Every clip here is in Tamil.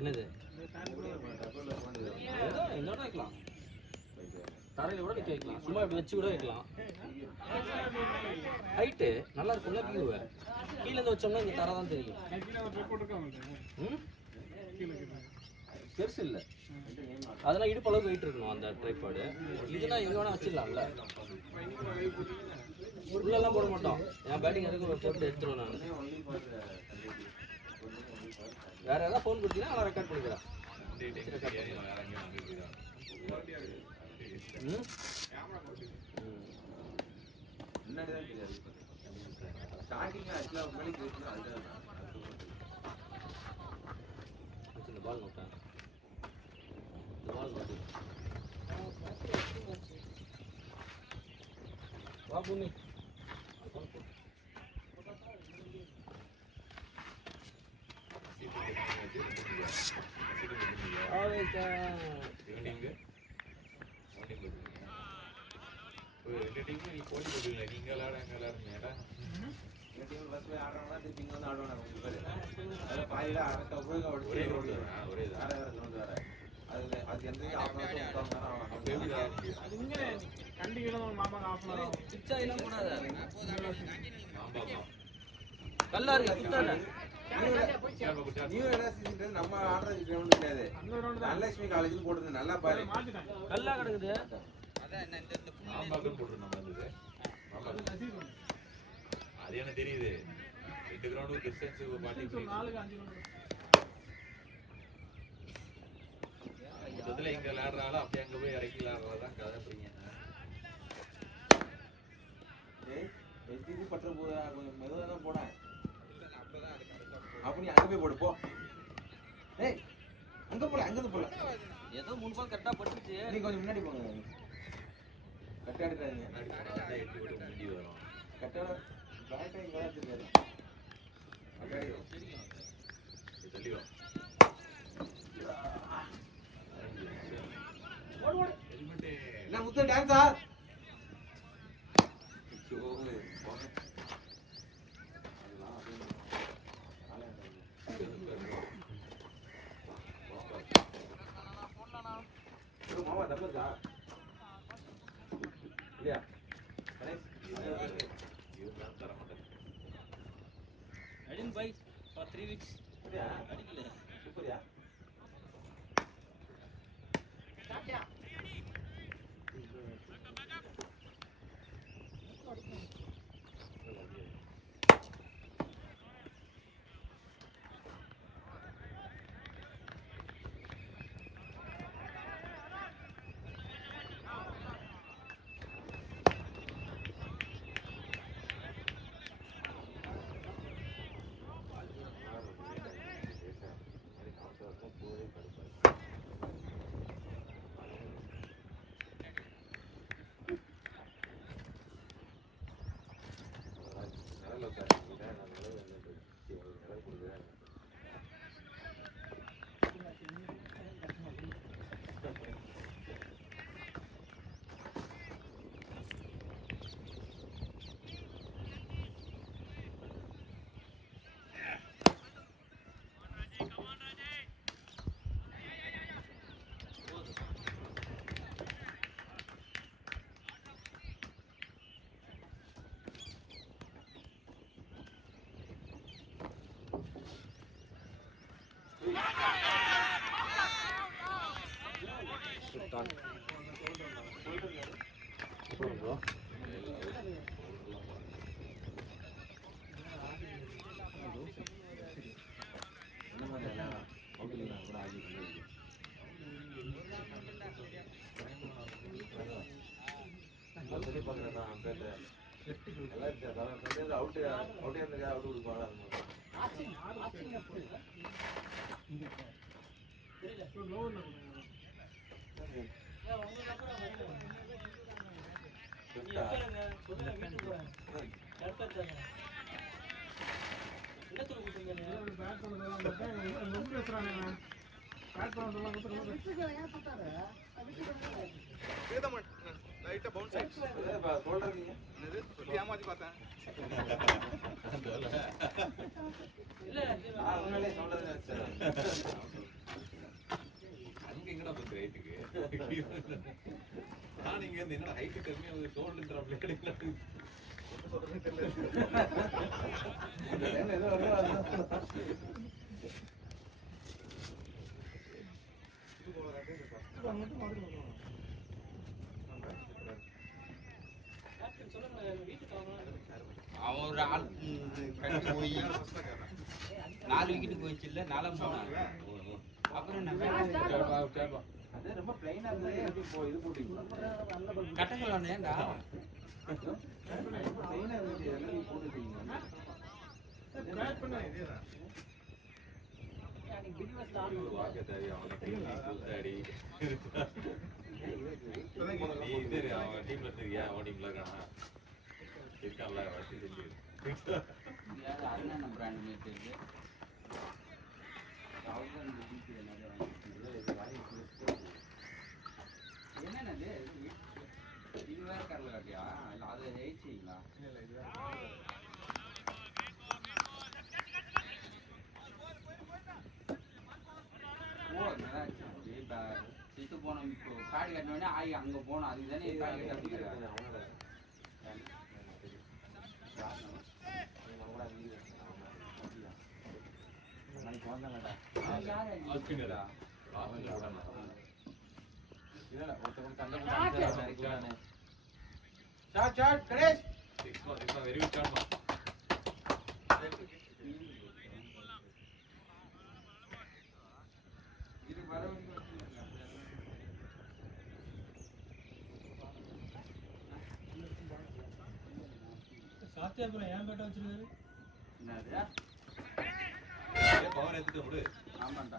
என்னது இதோட வைக்கலாம், தரையில கூட நிற்க வைக்கலாம், சும்மா இப்படி வச்சு கூட வைக்கலாம். ஹைட்டு நல்லா இருக்கும்ல வியூ. கீழேருந்து வச்சோம்னா இங்கே தரை தான் தெரியும். பெருசு இல்லை, அதெல்லாம் இடுப்பு அளவுக்கு வெயிட் இருக்கணும் அந்த ட்ரைபாடு. இதுனா எங்கே வேணா வச்சிடலாம்ல, உள்ளெல்லாம் போட மாட்டோம். என் பேட்டிங் எதுக்கு போட்டு எடுத்துருவேன் நான். வேற ஏதாவது ஃபோன் கொடுத்தீங்கன்னா அவன் ரெக்கார்ட் பண்ணிக்கிறேன். இந்த பால் நோட்டேன், இந்த பால் நோட்டு வா பூமி. கல்லா இருக்கு நம்ம ஆடுறது கிரவுண்ட் கிடையாது. தனலட்சுமி காலேஜ் போடுறது நல்லா பாரு, கல்லா கிடக்குது. அது என்ன தெரியுது, 2 கிரவுண்ட் டிஸ்டன்ஸ் 4-5 மொத்தத்துல இங்க விளையாடுறாலும் அப்படியே அங்க போய் இறக்கி விளையாடுறதான் கதை. பற்ற கொஞ்சம் மெதுவாக தான் போனேன். அப்ப நீ அங்க போய் போடு போ. ஏய் அங்க போல, அங்க போல. ஏதோ 3 பால் கரெக்டா பட்டுச்சு. நீ கொஞ்சம் முன்னாடி போங்க. கரெக்டா எடுக்காதீங்க. முன்னாடி எட்டி விட்டு முன்னாடி வரும். கரெக்டா பேட்டை இங்க தான் தெரியாது. அடடே தள்ளி வா. ஓடு ஓடு. ஹெல்மெட். என்ன முத்து டான்ஸா? I didn't buy for 3 weeks. Super, yeah. சொல்றீங்க முன்னாடியே சொல்றது அங்க எங்கடா போச்சு ரைட்டுக்கு நான் இங்க இருந்து என்னடா ஹைட் கம்மியா வந்து ஷோல்டர் பிளேட் சொல்றதுன்னு தெரியல ஏதோ அவன் ஒரு ஆள் கட்டி போய் 4 விக்கெட்டு போயிடுச்சு இல்ல 4 அப்புறம் அது ரொம்ப பிளைனா இருந்தது இப்போ இது போட்டீங்களா கட்டங்கள் ஏன்டா பிளைனா இருந்துச்சு எல்லாம் போட்டுட்டீங்க வாக்க தேவை அவனுக்கு கூத்தாடி நீ இது அவன் டீம்ல இருக்கியா அவன் டீம்ல இருக்கானா இருக்கான்ல வச்சு செஞ்சு அண்ணன் பிராண்ட் இருக்கு என்னது இது வேற கடலை காட்டியா இல்ல அதை ஜெயிச்சிங்களா ஓ நல்லா சித்து போனோம் இப்போ காடி கட்டினோடனே ஆகி அங்கே போனோம் அதுக்கு தானே காடி கட்டி வெரி குட் ஷாட் இது வர சாத்தியாபுரம் ஏன் பேட்டை வச்சிருக்காரு என்னது பவர் எடுத்துட்டு விடு ஆமாண்டா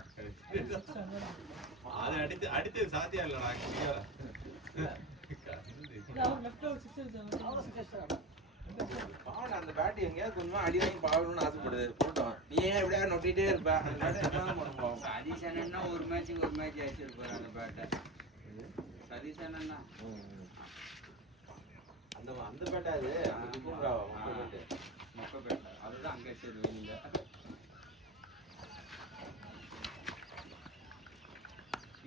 அது அடித்து சாத்தியா இல்லடா அவர் லெஃப்ட்ல ஒரு 6 அடிச்சாரு பாவம் அந்த பேட் எங்கேயாவது கொஞ்சமா அடி வாங்கி பாக்கணும்னு ஆசைப்படுது போட்டோம் நீ ஏன் எப்படியா நொட்டிட்டே இருப்ப அந்த பேட் என்ன பண்ணுவோம் சதீஷ் அண்ணன்னா ஒரு மேட்சுக்கு ஒரு மேட்ச் அடிச்சிருப்பாரு அந்த பேட்டை சதீஷ் அண்ணன்னா அந்த பேட்டா அது மொக்க பேட்டை அதுதான் அங்கே சரி வெளியில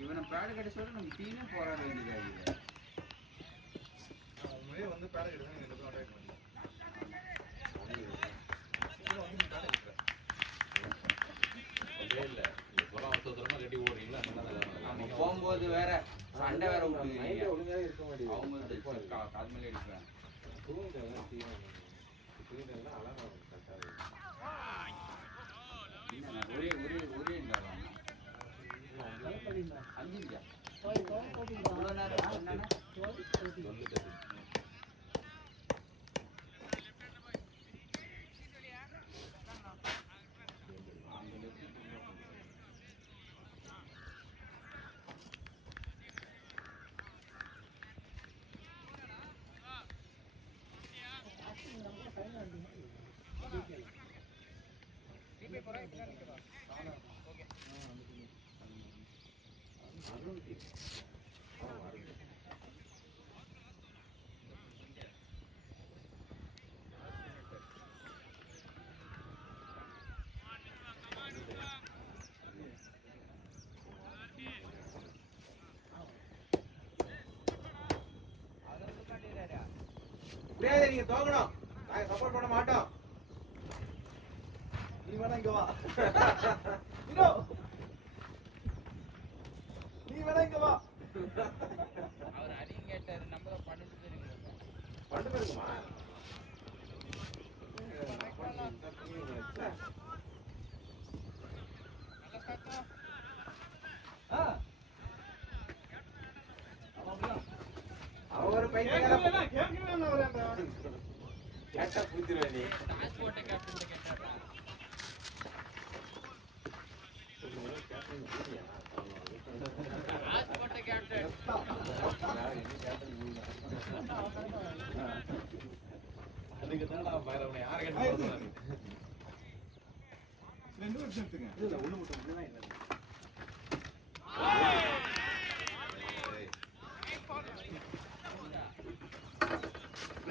இவனை பேடு கிடைச்சோட நம்ம டீமே போராட வேண்டியதாகுது உண்மையே வந்து பேட கிடையாது நீங்க ரெண்டு பேரும் இல்ல இப்பெல்லாம் அவசரமா கட்டி ஓடுறீங்களா நம்ம போகும்போது வேற சண்டை வேற விட்டுருக்கீங்க ஒழுங்காவே இருக்க மாட்டேங்குது அவங்க காது மேலே அடிப்பேன் அழகா ஒரே ஒரே ஒரே அஞ்சு இவ்வளோ நேரம் என்னன்னா நீங்க தோக்கணும் நாங்க சப்போர்ட் பண்ண மாட்டோம் நீ வேணா இங்க வா ஹீரோ நீ வேணா இங்க வா அவர் அடியும் கேட்டாரு நம்ம 12 பேர் இருக்கோம் 12 பேருக்குமா அவர் பையன் கேட்டா புடிச்சிருவேன் நீ பாஸ்போர்ட் கேப்டன் கேட்டாரா பாஸ்போர்ட் கேப்டன் அதுக்கு தான் நான் வேற உன்னை யாரை கட்டி போறேன் ரெண்டு வருஷம் எடுத்துங்க இல்ல ஒண்ணு மட்டும் இல்ல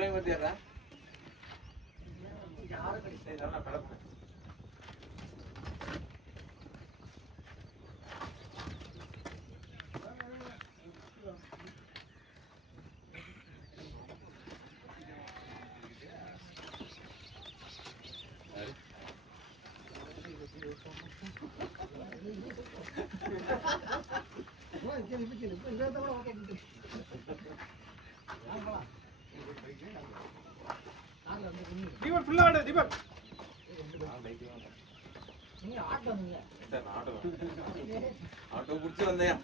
இப்ராஹிம் பத்தியாரா இதெல்லாம் கடப்பு தீபக் ஃபுல்லா ஆடு தீபக் ஆட்டோ புடிச்சு வந்தேன்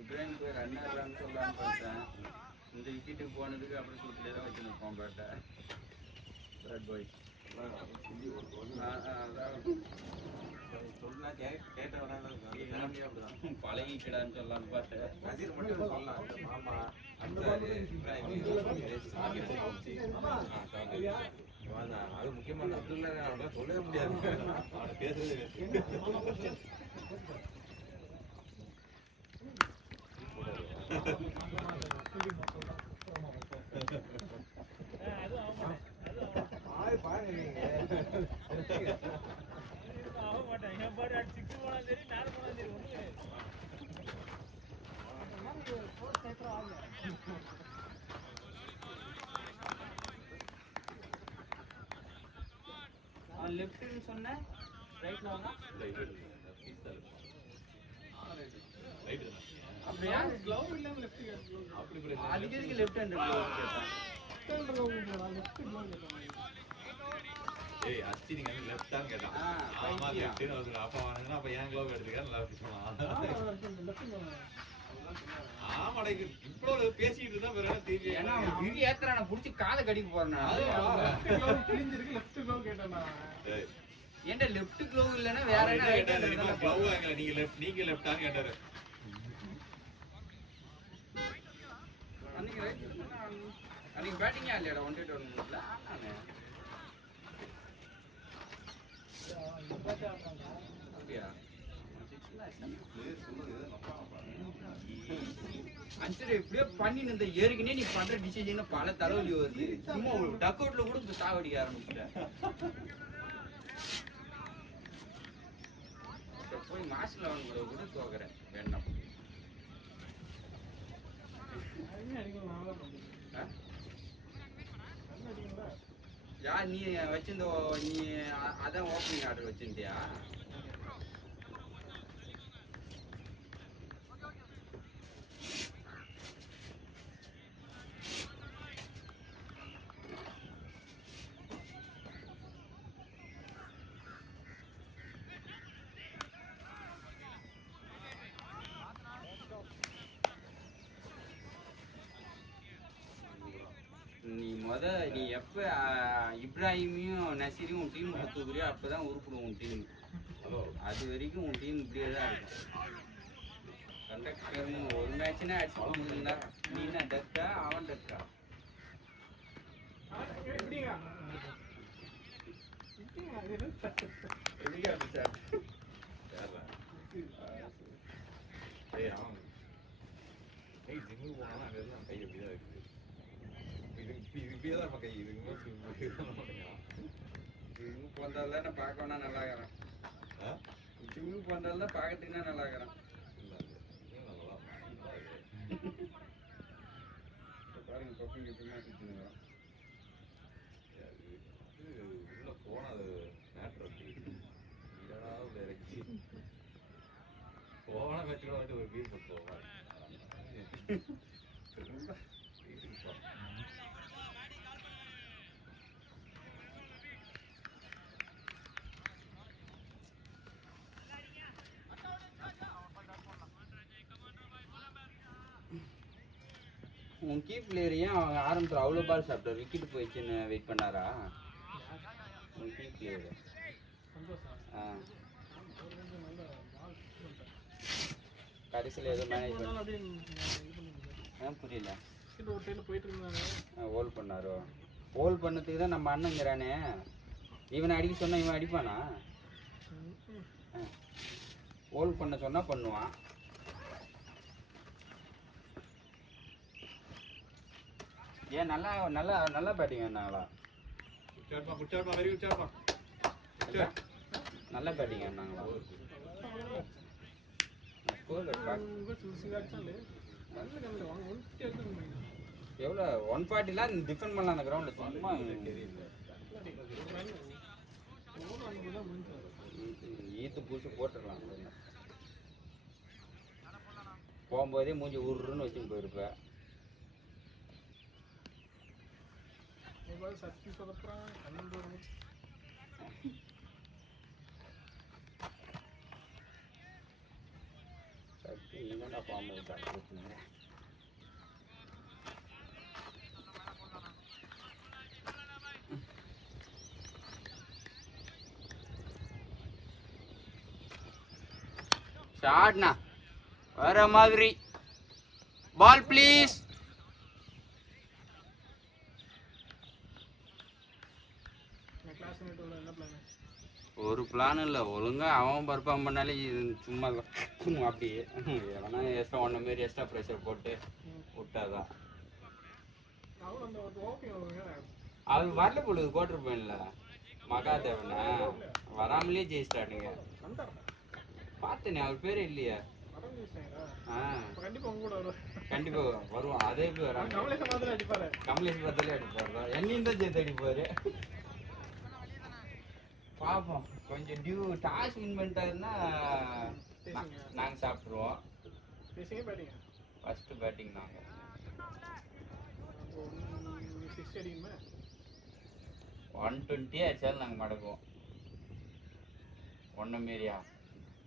இப்ராஹிம் போய் ரன் ஆடலான்னு சொல்லலான்னு பார்த்தேன். இந்த விக்கெட்டுக்கு போனதுக்கு அப்புறம் சூட்டிலே தான் வச்சு நிற்போம் பேட்டை. விராட் பாய் சொன்னா கேட்ட அப்படிதான் பழகிக்கடான்னு சொல்லலான்னு பார்த்தேன். நசீர் மட்டும் சொல்லலாம் மாமா அது முக்கியமான அப்துல்லா அவங்களாம் சொல்லவே முடியாது அவனை பேசுறது பாருங்க நீங்க ஆக மாட்டேன் என் பாரு சிக்ஸ் போனா சரி நாலு போனா சரி ஒண்ணு அவன் லெஃப்ட்னு சொன்னேன், ரைட்ல வாங்க. அப்படியா? க்ளவ் இல்லாம லெஃப்ட் அதுக்கு எதுக்கு லெஃப்ட் ஹேண்ட் கேட்டேன்? ஏய் அச்சி நீங்க லெஃப்ட் தான் கேட்டான். ஆமா லெஃப்ட்னு வந்து அப்ப வாங்குனா அப்ப ஏன் க்ளோவ் எடுத்துக்க லெஃப்ட் சொன்னான். ஆமாடா இவ்வளவு பேசிட்டு இருந்தா வேற என்ன தெரியும். ஏன்னா அவன் விரி ஏத்துறான புடிச்சு காலை கடிக்க போறேன். கிழிஞ்சிருக்கு லெஃப்ட் க்ளவ் கேட்டேனா ஏன்டா லெஃப்ட் க்ளோவ் இல்லனா வேற என்ன ரைட் ஹேண்ட் தெரியுமா க்ளோவ் வாங்கல நீங்க லெஃப்டான்னு கேட்டாரு. அன்னைக்கு ரைட் அன்னைக்கு பேட்டிங்கா இல்லையாடா 1-1 முடியல. ஆனானே அப்படியா? அன்சர் எப்படியோ பண்ணி இந்த ஏற்கனவே நீ பண்ற டிசிஷன் பல தலைவலி வருது. சும்மா டக் அவுட்ல கூட இப்ப சாவடிக்க ஆரம்பிச்சிட்டேன். போய் மாஸ்ல அவன் கூட தோக்குறேன் வேண்டாம். யா நீ வச்சிருந்த நீ அதான் ஓப்பனிங் ஆர்டர் வச்சிருந்தியா? நீ எப்ப இப்ராஹிமையும் நசீரையும் உன் டீம் கொடுத்துக்கிறியோ அப்பதான் உருப்பிடும் உன் டீம். அது வரைக்கும் உன் டீம் இப்படியே தான் இருக்கும். கண்டக்டர்னு ஒரு மேட்ச்னா அடிச்சு கொடுக்குறா. நீ என்ன டக்கா அவன் டக்கா? எப்படிங்க எப்படியா சார்? ஏய் அவன் ஏய் ஜிம்முக்கு போனா அங்க எல்லாம் கை அப்படியே இருக்கு. இப்படியே தான் கை இருக்குமா ஜிம்முக்கு வந்தால நான் பார்க்க வேணா நல்லா இருக்கிறேன். ஜிம்முக்கு வந்தால தான் பார்க்கறதுக்குன்னா நல்லா இருக்கிறேன். பாருங்க பப்பி எப்படிமா சுற்றினுக்கிறோம். உள்ள போனா அது மேட்ரு போனா மேட்ச் வந்து ஒரு பீர் போட்டு போவான். உன் கீ பிளேயரையும் அவங்க ஆரம்பத்தில் அவ்வளோ பால் சாப்பிட்டார், விக்கெட் போயிடுச்சுன்னு வெயிட் பண்ணாரா உன் கீ பிளேயர்? ஆ கடைசியில் ஏதோ மேனேஜ் பண்ண புரியல. ஹோல்ட் பண்ணாரோ? ஹோல்ட் பண்ணதுக்கு தான் நம்ம அண்ணங்கிறானே, இவனை அடிக்க சொன்னா இவன் அடிப்பானா? ஹோல்ட் பண்ண சொன்னா பண்ணுவான். ஏன் நல்லா நல்லா நல்லா பேட்டிங் ஆனாங்களா? Very good. நல்லா பேட்டிங் ஆனாங்களா? எவ்வளோ 140லாம் டிஃபெண்ட் பண்ணலாம் அந்த கிரவுண்டில் சும்மா ஈத்து பூச்சி போட்டுடலாம். போகும்போதே மூஞ்சி உருன்னு வச்சுன்னு போயிருப்பேன். என்னடா பாம்பு ஷாட்னா வர மாதிரி. பால் ப்ளீஸ். ஒரு பிளான் இல்லை, ஒழுங்காக அவன் பர்ஃபார்ம் பண்ணாலே சும்மா அப்படியே எவனா எக்ஸ்ட்ரா ஒன்றை மாரி எக்ஸ்ட்ரா ப்ரெஷர் போட்டு விட்டாதான். அவர் வரல பொழுது கோட்டர் போயிடல மகாதேவனா வராமலே ஜெயிச்சிட்டானுங்க. பார்த்தேனே, அவர் பேரே இல்லையா? கண்டிப்பா வருவான். அதே பேர் வராங்க. கமலேஷ் பார்த்தாலே அடிப்பாரு, என்னையும் தான் சேர்த்து அடிப்பாரு. பார்ப்போம், கொஞ்சம் டியூ டாஸ் வின் பண்ணிட்டாருன்னா நாங்கள் சாப்பிட்ருவோம். ஃபர்ஸ்ட் பேட்டிங் நாங்கள் 120 அடிச்சாலும் நாங்கள் மடக்குவோம். ஒன்றும் மாரியா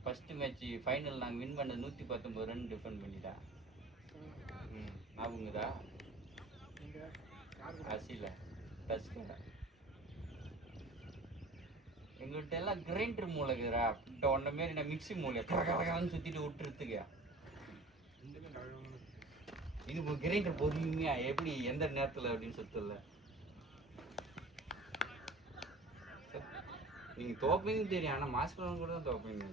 ஃபர்ஸ்ட் மேட்ச் ஃபைனல் நாங்கள் வின் பண்ண 119 ரன் டிஃபெண்ட் பண்ணிட்டா. ஞாபகங்களா? அசில டச் கடை எங்கள்கிட்ட எல்லாம் கிரைண்டர் மூளைக்குறா இந்த ஒன்றை மாரி நான் மிக்சி மூளை கரகரன்னு சுற்றிட்டு விட்டுருத்துக்க. இது கிரைண்டர் பொறுமையா எப்படி எந்த நேரத்தில் அப்படின்னு சுத்தல. நீங்கள் தோப்பீங்கன்னு தெரியும், ஆனால் மாஸ்கோன் கூட தான் தோப்பீங்க.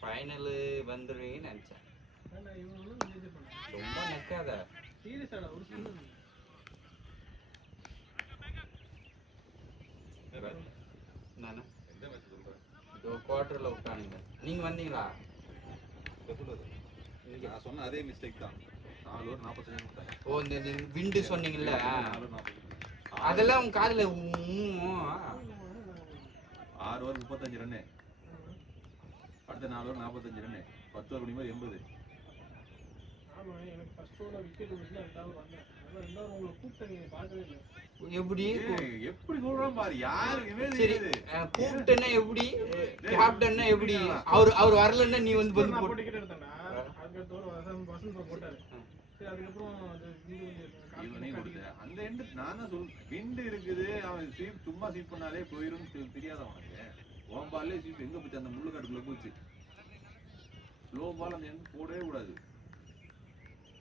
ஃபைனலு வந்துடுவீங்கன்னு நினச்சேன். ரொம்ப நிற்காத குவார்டர்ல விட்டானுங்க. நீங்க வந்தீங்களா? நான் சொன்ன அதே மிஸ்டேக் தான். 4 ஓவர் 45 கொடுத்தாங்க. ஓ இந்த விண்டு சொன்னீங்கல்ல, அதெல்லாம் உங்க காதுல 6 ஓவர் 35 ரன்னு, அடுத்த 4 ஓவர் 45 ரன்னு, 10 ஓவர் முடியும்போது 80. எப்படி எப்படி சொல்றான் பாரு, யாருக்குமே சரி கூப்பிட்டேன்னா எப்படி, கேப்டன்னா எப்படி, அவர் வரலன்னா நீ வந்து பதில் போட்டு அந்த எண்டு நான் தான் சொல் விண்டு இருக்குது. அவன் சீப் சும்மா சீப் பண்ணாலே போயிரும் தெரியாத அவனுக்கு. ஓம்பாலே சீப் எங்க போச்சு, அந்த முள்ளு காட்டுக்குள்ள போச்சு. ஸ்லோ பால் அந்த எண்டு போடவே கூடாது.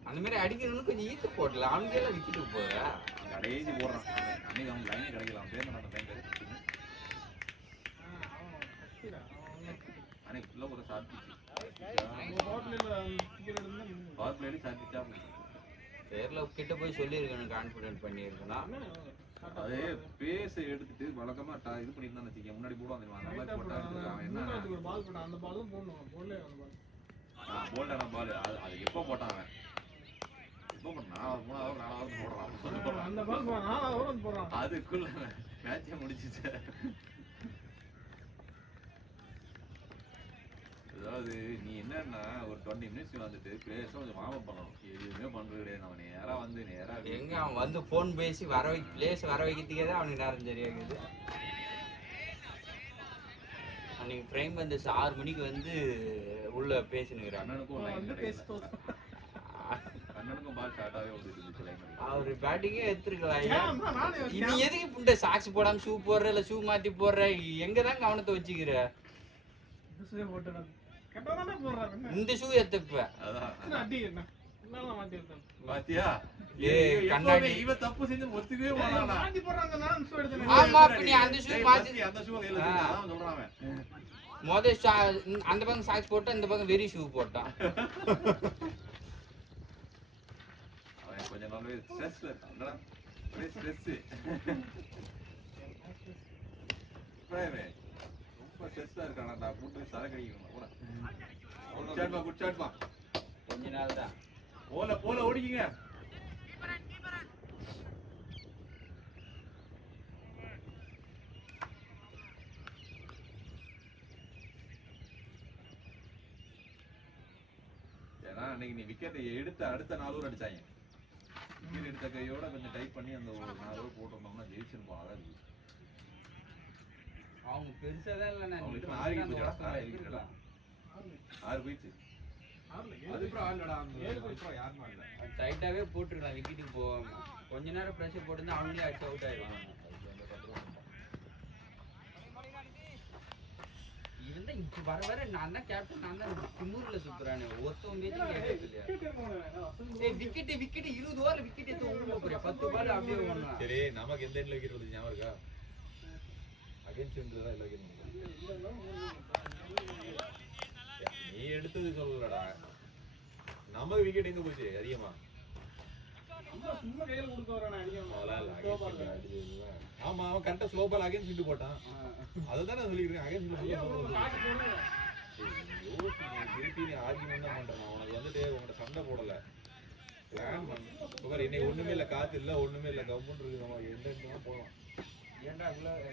அந்த மாதிரி அடிக்கணும்னு கொஞ்சம் ஈத்து போடல, அவனுக்கு எல்லாம் விக்கிட்டு போற கடைசி போடுறான். அன்னைக்கு அவன் லைனே கிடைக்கலாம் பேர் அந்த டைம் அன்னைக்கு ஃபுல்லாக ஒரு சாப்பிட்டு பவர் பிளேடு சாப்பிட்டா பேர்ல கிட்ட போய் சொல்லியிருக்கணும், கான்ஃபிடென்ட் பண்ணியிருக்கணும். அதே பேச எடுத்துட்டு வழக்கமா இது பண்ணியிருந்தான் வச்சுக்க, முன்னாடி போடுவான் அந்த மாதிரி போட்டான். என்ன போல்டான பால் அது எப்போ போட்டான் அவன்? எப்போ போட்டான்? 4வது போடுறான். அதுக்குள்ள மேட்சே முடிச்சிச்சு. அதாவது நீ என்னன்னா ஒரு 20 மினிட்ஸ் வந்துட்டு பிளேயர்ஸ் கொஞ்சம் வார்ம் பண்ணணும். எதுவுமே பண்றது கிடையாது. அவன் நேரா வந்து நேரா எங்க அவன் வந்து போன் பேசி வர பிளேஸ் வர வைக்கிறதுக்கே தான் அவனுக்கு நேரம் சரியாகுது. அன்னைக்கு ஃப்ரேம் வந்து 6 மணிக்கு வந்து உள்ள பேசினுக்கிறாங்க. அண்ணனுக்கும் அண்ணனுக்கும் பால் ஷார்ட்டாவே வந்துட்டு லைன் அவரு பேட்டிங்கே எடுத்துருக்கலாம். நீ எதுக்கு இந்த சாக்ஸ் போடாம ஷூ போடுற இல்ல ஷூ மாத்தி போடுற? எங்கதான் கவனத்தை வச்சுக்கிற? இந்த ஷூ எடுத்துப்ப. அதான் பாத்தியா கண்ணாடி இவ தப்பு செஞ்சு ஒத்துக்கவே மாட்டானா? ஆமா, அப்ப நீ அந்த ஷூ மாத்தி அந்த ஷூ கையில வச்சிருக்கான் சொல்றான். அந்த பக்கம் சாக்ஸ் போட்டா இந்த பக்கம் வெரி ஷூ போட்டான். அவன் கொஞ்ச நாளாவே ஸ்ட்ரெஸ்ல இருக்கான்டா. ஒரே ஸ்ட்ரெஸ். ரொம்ப ஸ்ட்ரெஸ்ஸா இருக்கானடா. கூட்டு சரக்கு அடிக்கணும் கூட. குட் ஷாட் பா. கொஞ்ச நாள் தான். போல ஓடிக்கிங்க. ஏன்னா அன்னைக்கு நீ விக்கெட்டை எடுத்த அடுத்த 4 ஓவர் அடிச்சாங்க. விக்கெட் எடுத்த கையோட கொஞ்சம் டைப் பண்ணி அந்த ஒரு 4 ஓவர் போட்டிருந்தோம்னா ஜெயிச்சிருப்போம். அதான் அவங்க பெருசாதான் இல்ல. நான் அவங்களுக்கு 6 போயிடுச்சு. அதுக்கப்புறம் ஆள்லடா யாருமா இல்ல. டைட்டாவே போட்டுருக்கலாம் விக்கெட்டுக்கு போகாம. கொஞ்ச நேரம் ப்ரெஷர் போட்டு அவங்களே அடிச்சு அவுட் ஆயிடுவாங்க. இருந்தா இப்ப வர வர நான் தான் கேப்டன், நான் தான் திமுருல சுத்துறானே. ஒருத்தவங்க விக்கெட் 20 ஓவர் விக்கெட் எடுத்து ஒண்ணு போறியா? 10 பால் அப்படியே ஒண்ணு. சரி, நமக்கு எந்த எண்ட்ல விக்கெட் வந்து ஞாபகம் இருக்கா? அகைன்ஸ்ட் எண்ட்ல தான் விக்கெட். நீ எடுத்தது சொல்லலடா. நமக்கு விக்கெட் எங்க போச்சு அதிகமா? சும்மா கையில கொடுக்க வரானே. ஆமா, அவன் கரெக்டா ஸ்லோ பால் அகைன்ஸ்ட் விட்டு போட்டான். அதுதான் நான் சொல்லிருக்கேன். அகைன்ஸ்ட் திருப்பி நீ ஆர்கியூமெண்ட் தான் பண்றான். அவனுக்கு வந்துட்டு உங்கள்கிட்ட சண்டை போடல, பிளான் பண்ண. இன்னைக்கு ஒண்ணுமே இல்ல, காத்து இல்ல, ஒண்ணுமே இல்ல, கவர்மெண்ட் இருக்கு. நம்ம எந்த போகலாம். ஏன்டா அவ்வளவு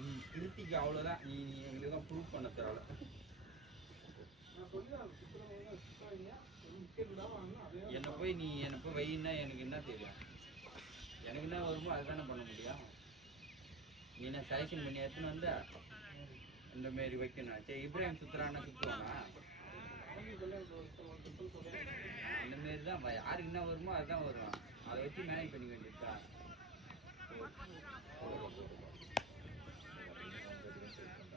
நீ திருத்திக்கு அவ்வளவுதான். நீ எங்களுக்கு தான் ப்ரூவ் பண்ண தரல. என்ன போய் வைன்னா எனக்கு என்ன தெரியும்? எனக்கு என்ன வருமோ அதுதானே பண்ண முடியும். நீ என்ன சஜஷன் பண்ணி எடுத்துன்னு வந்தா இந்த மாரி வைக்கணும். சரி, இப்ராஹிம் சுத்துறான்னா சுத்துவானா? இந்த மாரி தான் யாருக்கு என்ன வருமோ அதுதான் வரும். அதை வச்சு மேனேஜ் பண்ணிக்க வேண்டியதா.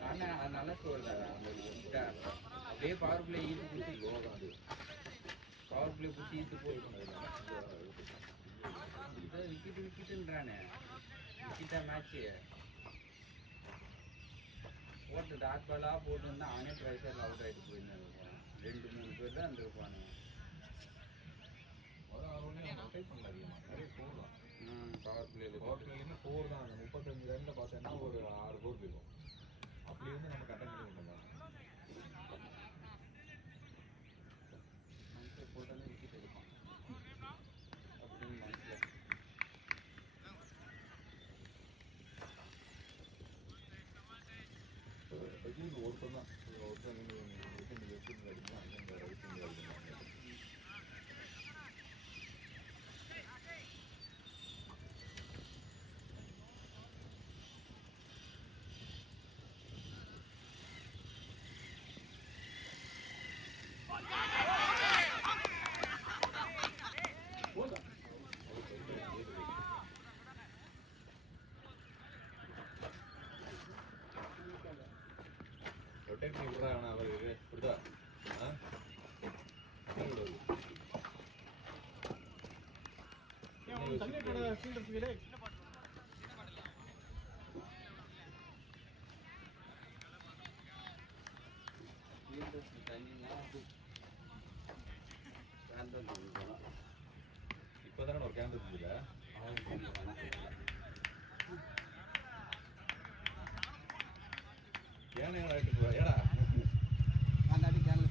ஆனா அது நல்ல ஸ்கோர் தான். அப்படியே பவர் பிளே ஈட்டு பிடிச்சி பவர் பிளே பிடிச்சி ஈட்டு போயிருக்கணும். விக்கெட்டுன்றானே. விக்கெட்டா மேட்ச்சு போட்டு டாட் பாலாக போட்டுருந்தா அவனே ப்ரைஸரில் அவுட் ஆகிட்டு போயிருந்தாங்க. 2-3 பேர் தான் இருந்திருப்பானு. பவர் பிளேல 4 தான். அந்த 35 ரன்ல பார்த்தேன்னா ஒரு 6 கோல் போயிருக்கும். அப்படி வந்து நம்ம கட்டம் பண்ணி விட்டோம். போட்டாலே விக்கெட் எடுப்பான் அப்படின்னு மனசில். ஒருத்தர் தான் ஒருத்தர் விக்கெட் அடிக்கலாம். அங்கே ரைட்டிங் அடிக்கலாம். ரொட்டேட் பண்ணி விட்றா அவனை. அவருக்கு விடுதா? இப்பதானே ஒரு கேன் இருக்குல்ல? ஏன்னா ஆகிட்டு போவா ஏடா அந்த அடி கேன்ல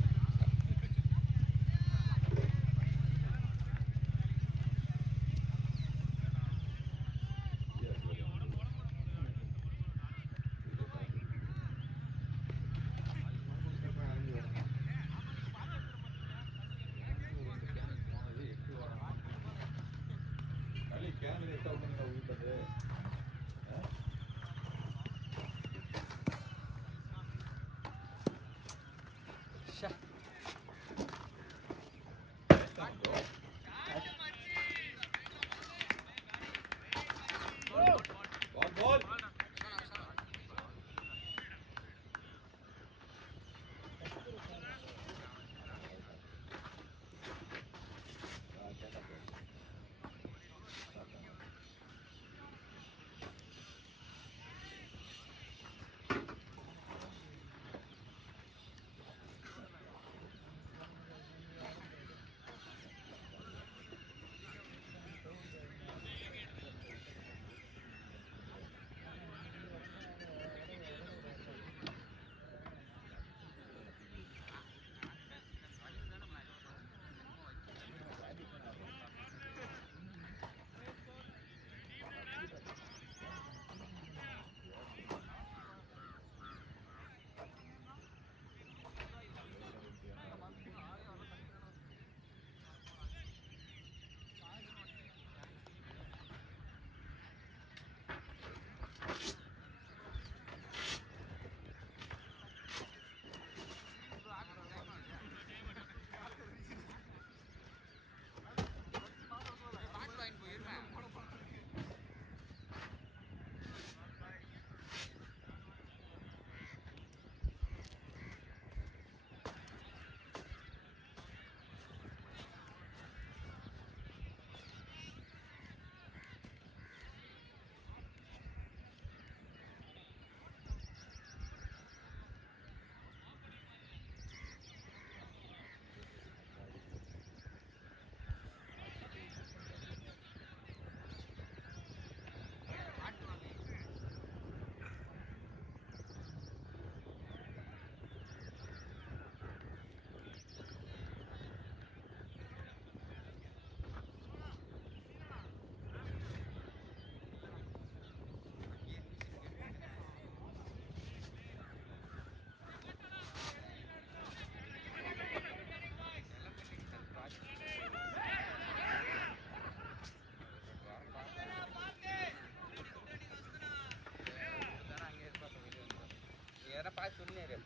ஆனால் பார்த்து சொன்னேரு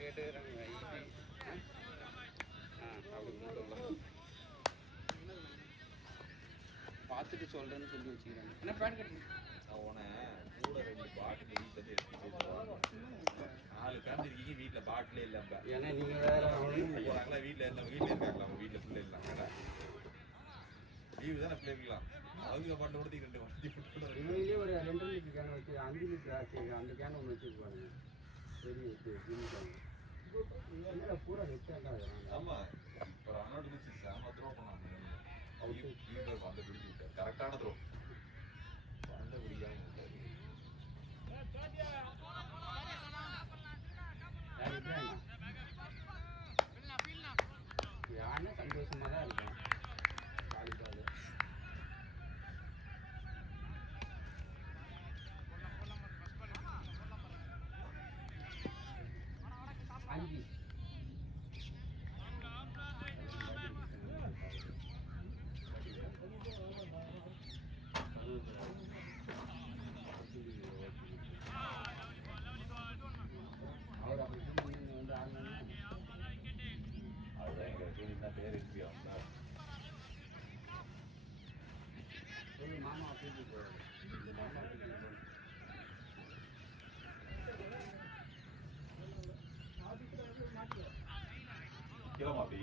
கேட்டுக்கிறாங்க பார்த்துட்டு சொல்கிறேன்னு சொல்லி வச்சுக்கிறாங்க. என்ன பேட் கட்டு அவனை கூட 2 பாட்டில் வீட்டில் எடுத்து 4 பேர் இருக்கீங்க, வீட்டில் பாட்டிலே இல்லைப்பா. ஏன்னா நீங்கள் வேற போகிறாங்களா வீட்டில் இருந்தால் வீட்டில் இருக்காங்களா, அவங்க வீட்டில் பிள்ளை இல்லாம லீவு தானே பிள்ளைக்கலாம். அவங்க பாட்டில் கொடுத்து 2 வண்டி போட்டு இவங்களே ஒரு 2 லிட்டர் கேன் வச்சு 5 லிட்டர் ஆச்சு. அந்த கேன் ஒன்று வச்சுருப்பாங்க பெரிய பூரா ஹெச்சாண்டா. ஆமாம், இப்போ அவனோட மிஸ் செம்ம த்ரோ பண்ணாங்க. அவர் வந்து பிடிச்சி விட்டார், கரெக்டான த்ரோ வந்து பிடிக்காம விட்டார். யாருன்னா சந்தோஷமா தான் இருக்கும். வாலிபால் அஞ்சு அவர் அப்படி சொல்லி வந்து ஆடணும்னா அதுதான் எங்கள் டீம் தான் பேர் இருக்கு. அவங்க சொல்லி மாமா அப்படி மாமா கிளம்பா அப்படி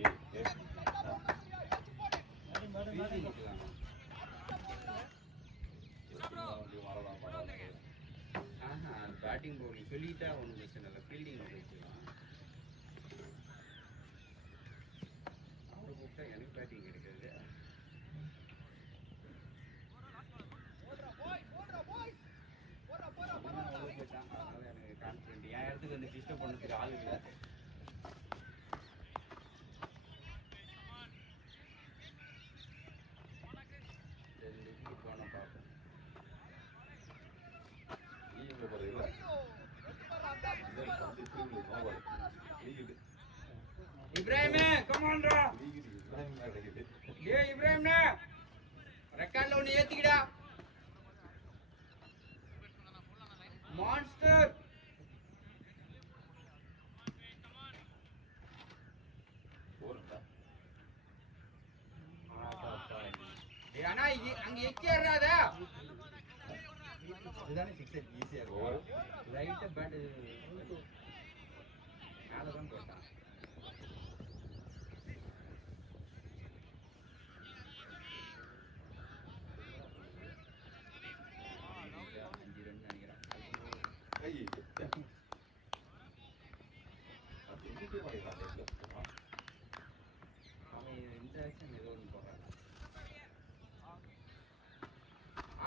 வரலாம் பரவாயில்ல. பேட்டிங் பவுலிங் சொல்லிட்டா ஒன்றும் பிரச்சனை இல்லை. ஃபீல்டிங் வச்சுக்கலாம். அவரை கூப்பிட்டா எனக்கு பேட்டிங் கிடைக்கிறது. போயிட்டான், அதனால எனக்கு கான்ஃபிடென்ட். என் இடத்துக்கு வந்து டிஸ்டர்ப் பண்ணதுக்கு ஆள் இல்லை. போனால் பார்ப்போம். இப்ராஹிமே கமான்டா. டேய் இப்ராஹிம்னா ரெக்கார்ட்ல ஒன்னு ஏத்திக்கிடா. மான்ஸ்டர் டேய் அண்ணா அங்க எச்சேறாத. இதுதானே சிக்ஸர் ஈஸியா இருக்கும். ரைட்டா பேட் மேல தான் போட்டான்.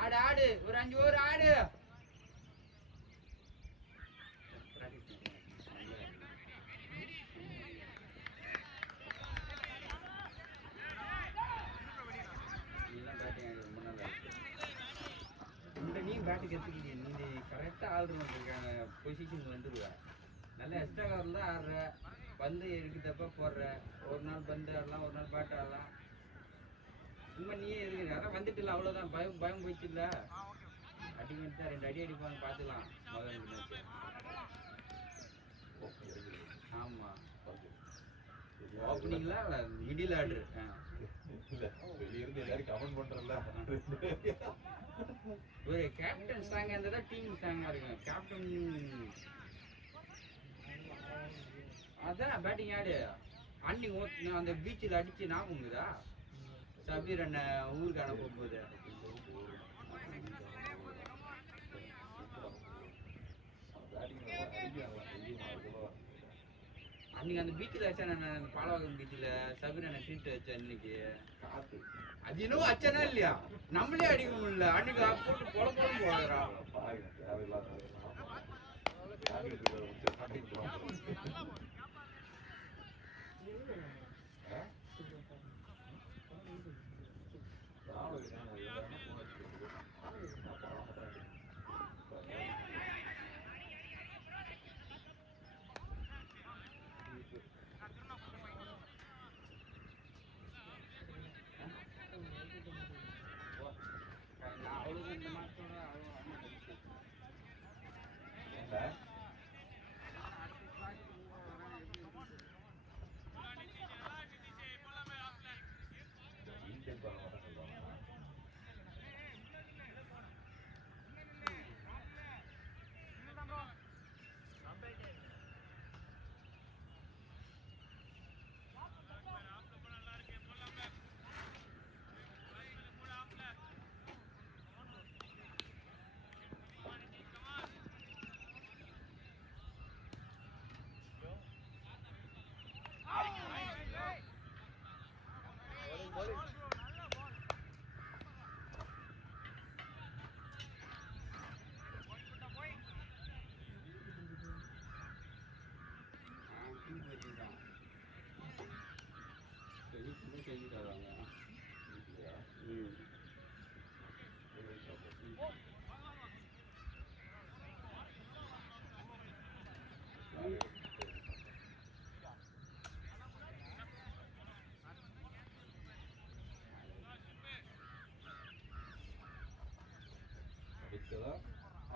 ஆடு ஆடு ஒரு 5 ஓவர் ஆடு. நீ பேட்டுக்கு எடுத்துக்கிட்டீங்க. நீ கரெக்டாக ஆடுறவங்க பொசிஷன் வந்துடுவேன். நல்லா எக்ஸ்ட்ரா கவர் தான் ஆடுற. பந்து எடுக்கிறப்ப போடுற. ஒரு நாள் பந்து ஆடலாம், ஒரு நாள் பேட் ஆடலாம். சும்மா நீயே இருக்கிற. அதான் வந்துட்டுல அவ்வளோதான். பயம் போயிடுச்சு இல்லை. அடி வந்துட்டா 2 அடி அடிப்பாங்க, பார்த்துக்கலாம். முதல் மேட்ச். ஆமாம், ஓப்பனிங்ல மிடில் ஆர்டர். வெளியிருந்து எல்லாரும் கமெண்ட் பண்றல. ஒரு கேப்டன் ஸ்ட்ராங்கா இருந்தா டீம் ஸ்ட்ராங்கா இருக்கும். கேப்டன் அதான் பேட்டிங் ஆடு. அன்னைக்கு அந்த பீச்சில் அடிச்சு ஞாபகம்தா சபீர் அண்ணன் ஊருக்கு அனுப்பும் போது. அன்னைக்கு அந்த பீச்சில் வச்சேன் நான், பாலவாக்கம் பீச்சில் சபீர் அண்ணன் ட்ரீட் வச்சேன். அன்னைக்கு அது இன்னும் வச்சனா இல்லையா, நம்மளே அடிக்க முடியல. அன்னைக்கு போட்டு பொல பொலம் போடுறான். அவ்வளோ இந்த மாதத்தோட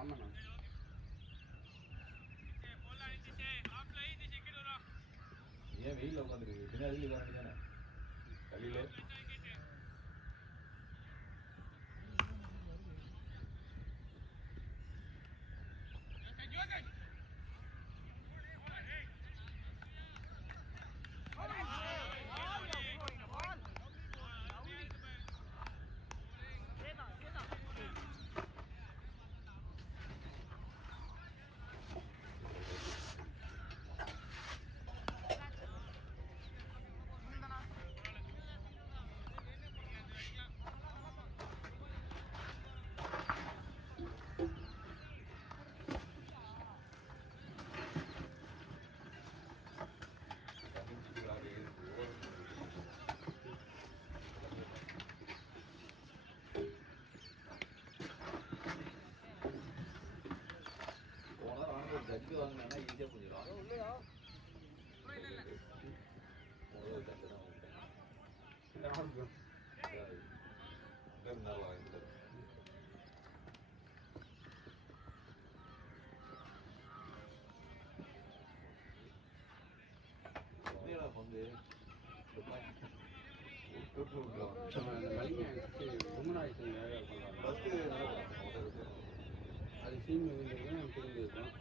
ஆமாண்ணா. ஏன் வெயில்ல உட்காந்துருக்கு? பின்னாடி உட்கார வேண்டியதானே கல்லில. ஜக்கு வாங்கினா ஈஸியாக புரிஞ்சிடும். வந்து அந்த மளிகை ரொம்ப நாள் அது சீன் விழுந்திருக்கும் திரும்பி இருக்கும்.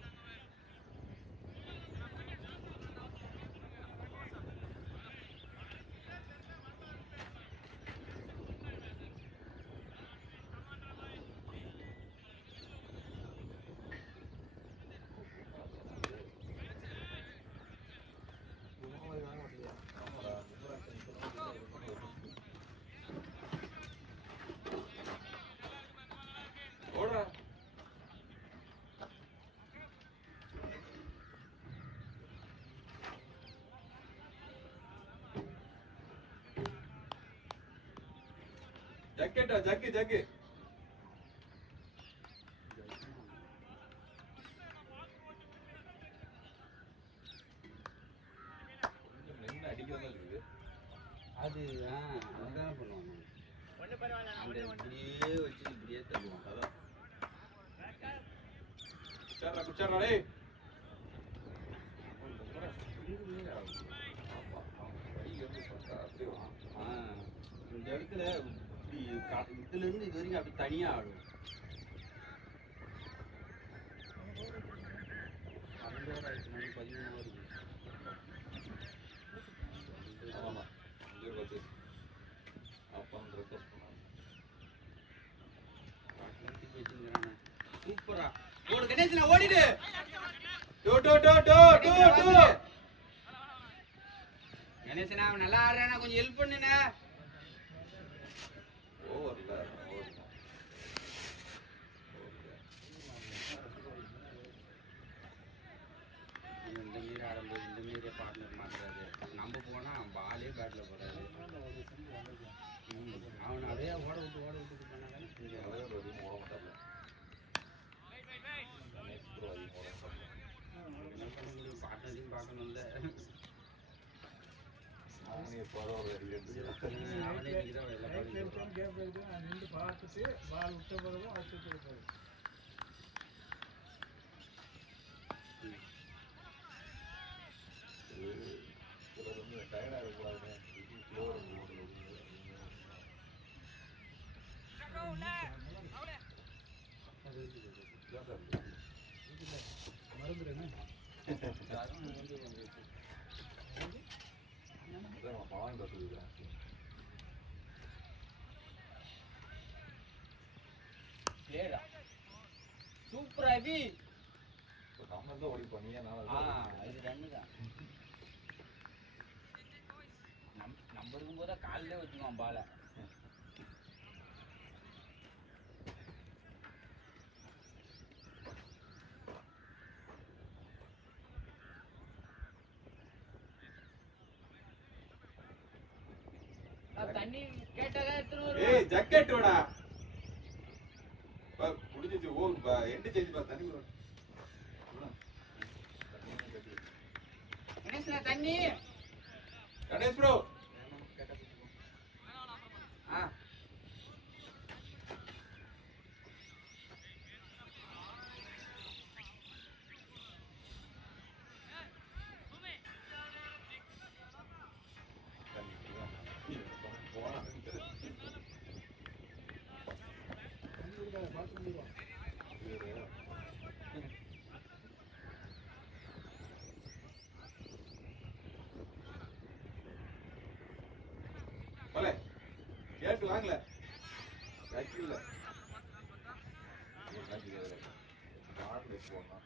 ஜக்கெட்டா ஜக்கு ஜக்கு நின்று அடிக்கிறதா இருக்குது. அது அதுதான் பண்ணுவாங்க. அந்த இப்படியே வச்சு இப்படியே தள்ளுவாங்க. அதான் குச்சாரா குச்சாரா டேய். இந்த இடத்துல இதுல இருந்து இது வரைக்கும் அப்படி தனியா ஆடும். 12 ஆயிடுச்சு, மணி 13 வருது. ஆமா இங்க வந்து அப்பா ரெக்வெஸ்ட் பண்ணாங்க. பாட்டுலாம் வச்சுக்கிறானே. சூப்பரா ஓடு கணேசனா, ஓடிடு. டோ டோ டோ டோ டோ டோ. கணேசனா அவன் நல்லா ஆடுறானா, கொஞ்சம் ஹெல்ப் பண்ணுனே. ஓவர்ல இந்த மீறி ஆடும்போது இந்த மீறி பார்ட்னர் மாட்டுறாரு. நம்ம போனா பாலே பேட்ல போறாரு. அவன் அதே ஓட விட்டு பண்ணாதான் ஓட மாட்டாங்க. பார்ட்னரையும் பார்க்கணும்ல. அவனே பரவாயில்ல அவனே நிற்கிறான் எல்லா நின்று பார்த்துட்டு பால் விட்ட பிறகும் அது சுற்றி சிலர் வந்து டயர்டாக இருக்கக்கூடாதுன்னு மறந்துடுங்க. பவானி பஸ் இருக்கிறேன். சூப்பர் அபி. நம்ம தான் ஓடி பண்ணியே நான் இது ரன்னு தான். நம்ம இருக்கும்போது காலிலே வச்சுக்குவோம் பாலை. தண்ணி கேட்டாதான் எடுத்துட்டு வருவோம். ஏய் ஜக்கெட்டோடா முடிஞ்சிச்சு. ஓ எண்டு சேஞ்ச் பா தண்ணி கணேசனா தண்ணி. கணேஷ் ப்ரோ பேச போடலாம்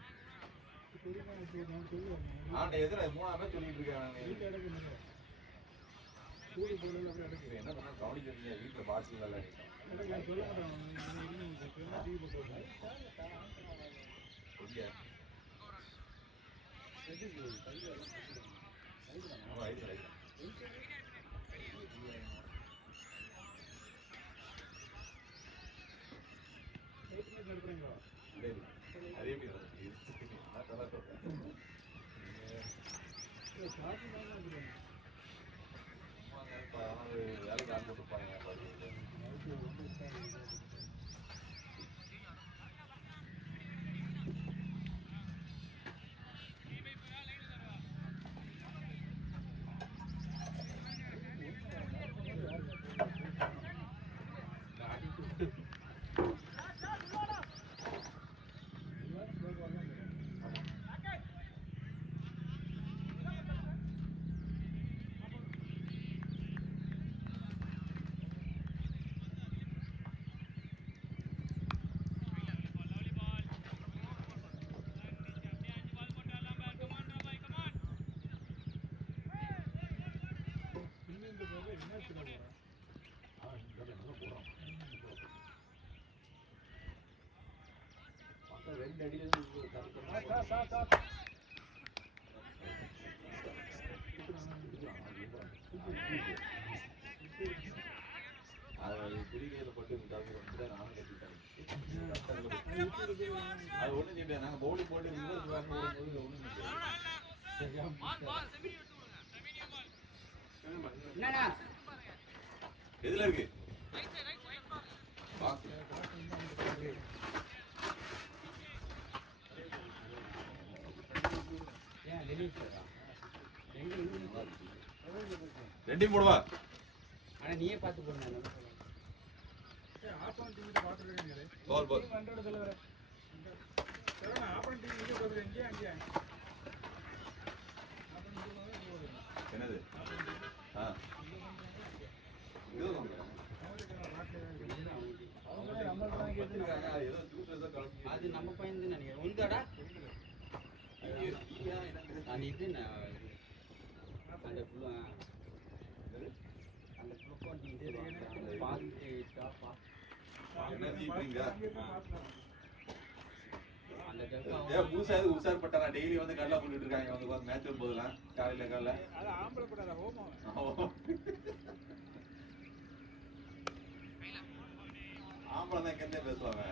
ஆண்ட எதிர 3 சொல்லிட்டு இருக்கேன் என்ன பண்ண கவனிக்கிறீங்க வீட்டுல பாட்டில் எல்லாம் அதே வேலைக்கு ஆள் போட்டுருப்பாங்க ரெண்டு அடியில் அது குடிக்கையில் பட்டு தான் நானும் கட்டிட்டேன் அது ஒன்றும் செய்ய நாங்கள் பவுலிங் போட்டு போடும்போது ஒன்றும் எதுல இருக்கு ரெண்டையும் போடுவா ஆனா நீயே பார்த்து போடுங்க பால் பால் என்னது அது நம்ம பையன் தான் நினைக்கிறேன் உண்டாடா அந்த இது அந்த புழு அந்த புழுக்கோண்டி இது பார்த்து உஷார் பட்டாரா டெய்லி வந்து கடலை போட்டுட்டு இருக்காங்க வந்து மேட்ச் வரும்போதுலாம் காலையில காலைல ஆம்பளை தான் கெந்தே பேசுவாங்க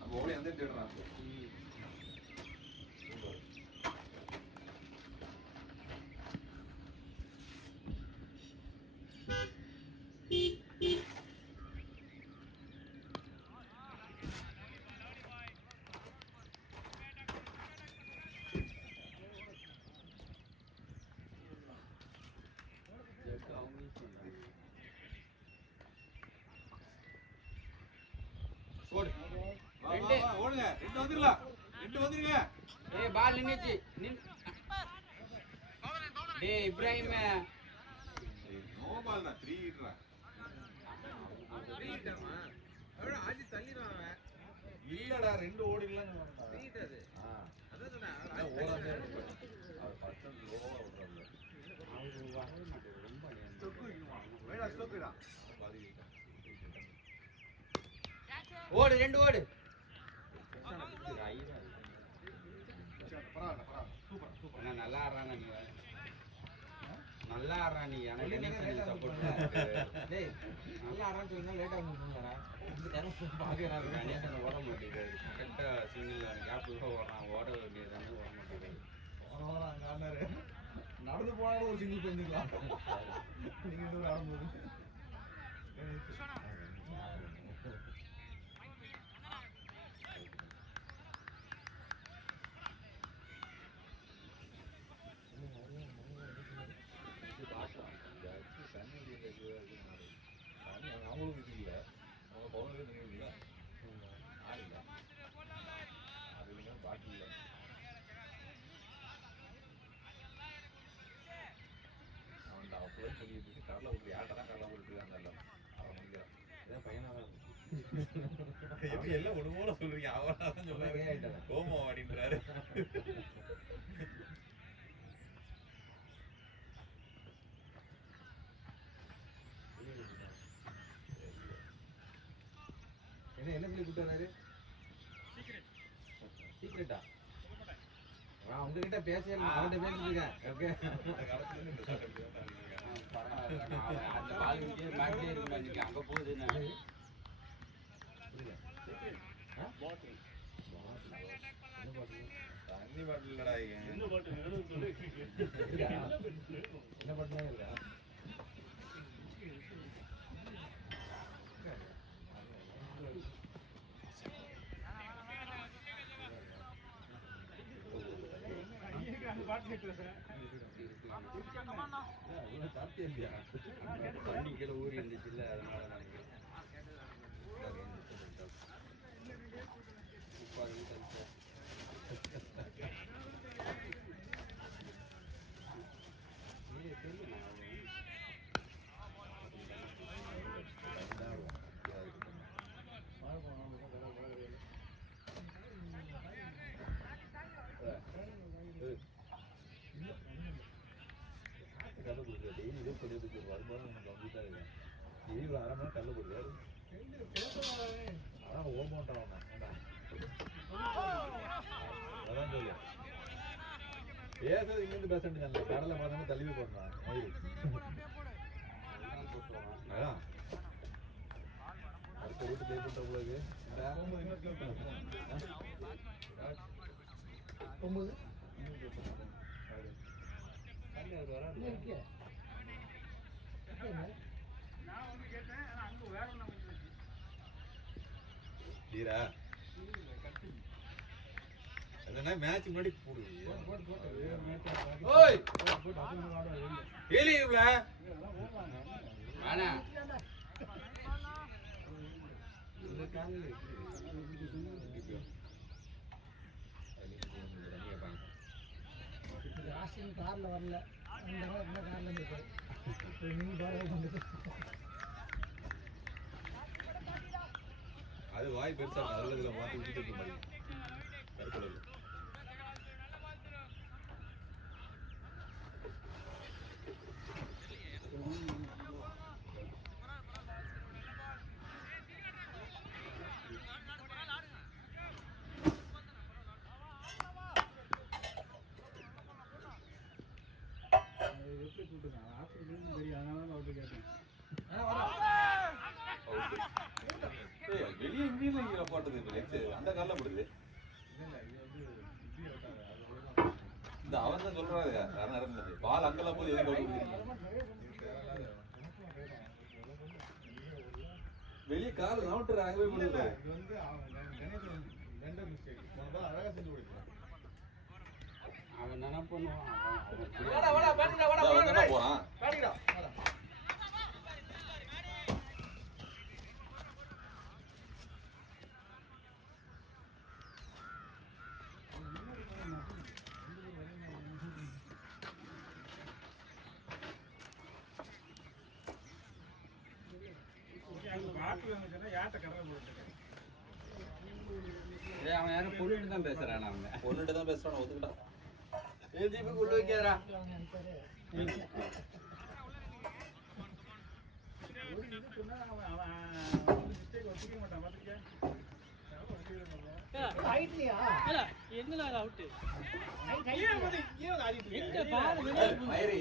நம்ம ஓடி வந்து தேடுறான் ஓடுங்க ரெண்டு வந்துடலாம் ரெண்டு வந்துருங்க ஏய் பால் நின்னுச்சு டேய் இப்ராஹிம் நோ பால் தான் 3 ஹிட்ரா ஆதி தள்ளிடுவான் அவன் இல்லடா ரெண்டு ஓடிடலாம் அது அதான் சொன்னேன் ஓடாதே அது பர்சன்ட் லோவா ஓடுறாங்க அவங்க வரவே மாட்டேங்குது ரொம்ப வேடா ஸ்டோப்பிடா ஓடு ரெண்டு ஓடு நல்லா ஆடுறாங்க நீ நல்லா ஆடுறான் நீ எனக்கு சப்போர்ட் டேய் நல்லா ஆடுறான்னு சொன்னா லேட்டா வந்துடா இந்த டைம் பாக்குறாரு கணேசன் ஓட மாட்டேங்குது கரெக்டா சிங்கிள் கேப் ஓடுறான் ஓட வேண்டியதானே ஓட மாட்டேங்குது நடந்து போனாலும் ஒரு சிங்கிள் பண்ணிக்கலாம் நீங்க ஆடும்போது அவங்களுக்கு இது இல்லை அவங்க பவுலரே நீங்கள் இல்லை ஆடி எப்படி எல்லாம் ஒழுங்கோட சொல்றீங்க? அவராதான் சொல்றாரு கோமம் அப்படின்றாரு. என்ன சொல்லி கூட்டு வராரு? சீக்கிரட்டா? நான் உங்ககிட்ட பேசவே இல்லை, அவன்கிட்ட பேசிட்டு இருக்கேன். ஓகே. அந்த காலத்துல இருந்து இந்த சார் இப்படிதான் இருக்காங்க. அந்த பால் விட்டு மாட்டிலே இருக்கு இன்னைக்கு அங்க போகுது தண்ணி பாட்டில் இல்லடா இங்க. என்ன பாட்டு வேணும் சொல்லு. என்ன பண்ணாங்க இல்ல? அந்த பாட்டு கேட்குறேன். சாப்பிட்டே இல்லையா? வண்டிக்கிற ஊர் இருந்துச்சு இல்லை அதனால நாங்கள் கல்ல கொடுக்குற டெய்லி இதே சொல்லிட்டு வருமானம் நமக்கு வந்துட்டா இருக்கு. டெய்லி ஒரு அரை மணி நேரம் கல்ல கொடுக்குறாரு. அதான் ஓமோட்டான் அதான் சொல்லு. பேசுறது இங்கிருந்து பேச வேண்டியது கடலை பார்த்தா தள்ளி போடுறான் மயில். அதான் அடுத்த ரூட்டு பே பண்ற உங்களுக்கு நான் வந்து கேட்டேன், ஆனா அங்க வேற ஒண்ணு வந்துச்சு. தீரா அதனா மேட்ச் முன்னாடி போடுவீங்க. ஓய் ஏலியம்ல வேணா கார்ல வரல அந்த கார்ல இருக்கு நீங்க வந்துட்டு அது வாய் பெருசா அதுல இதுல மாத்தி விட்டுட்டு இருக்க மாதிரி கருப்புல எப்படி கூட்டுங்க ஹாஸ்பிட்டல் தெரியும், அதனால அவர்கிட்ட கேட்டேன். வெளியே இங்கேயும் போட்டது அந்த கால போடுது. இந்த அவன் தான் சொல்றாரு நடந்தது பால் அங்கெல்லாம் போய் எதுக்கு வெளியே கால் நவுட்டுற அங்கே போய் போடுது. அவன் என்ன பண்ணுவான் போறான் அங்க பாட்டு வேணும் சொன்னா யார்கிட்ட கதை போட்டுருக்கேன். அவன் யாரும் பொருள் தான் பேசுறான் அவன் பொண்ணுட்டு தான் பேசுறான் ஒத்துக்கிட்டா. தீபுக்கு உள்ள வைக்காரா ஒரு இது சொன்னா அவன் மிஸ்டேக் ஒத்துக்க மாட்டான். பாத்துக்க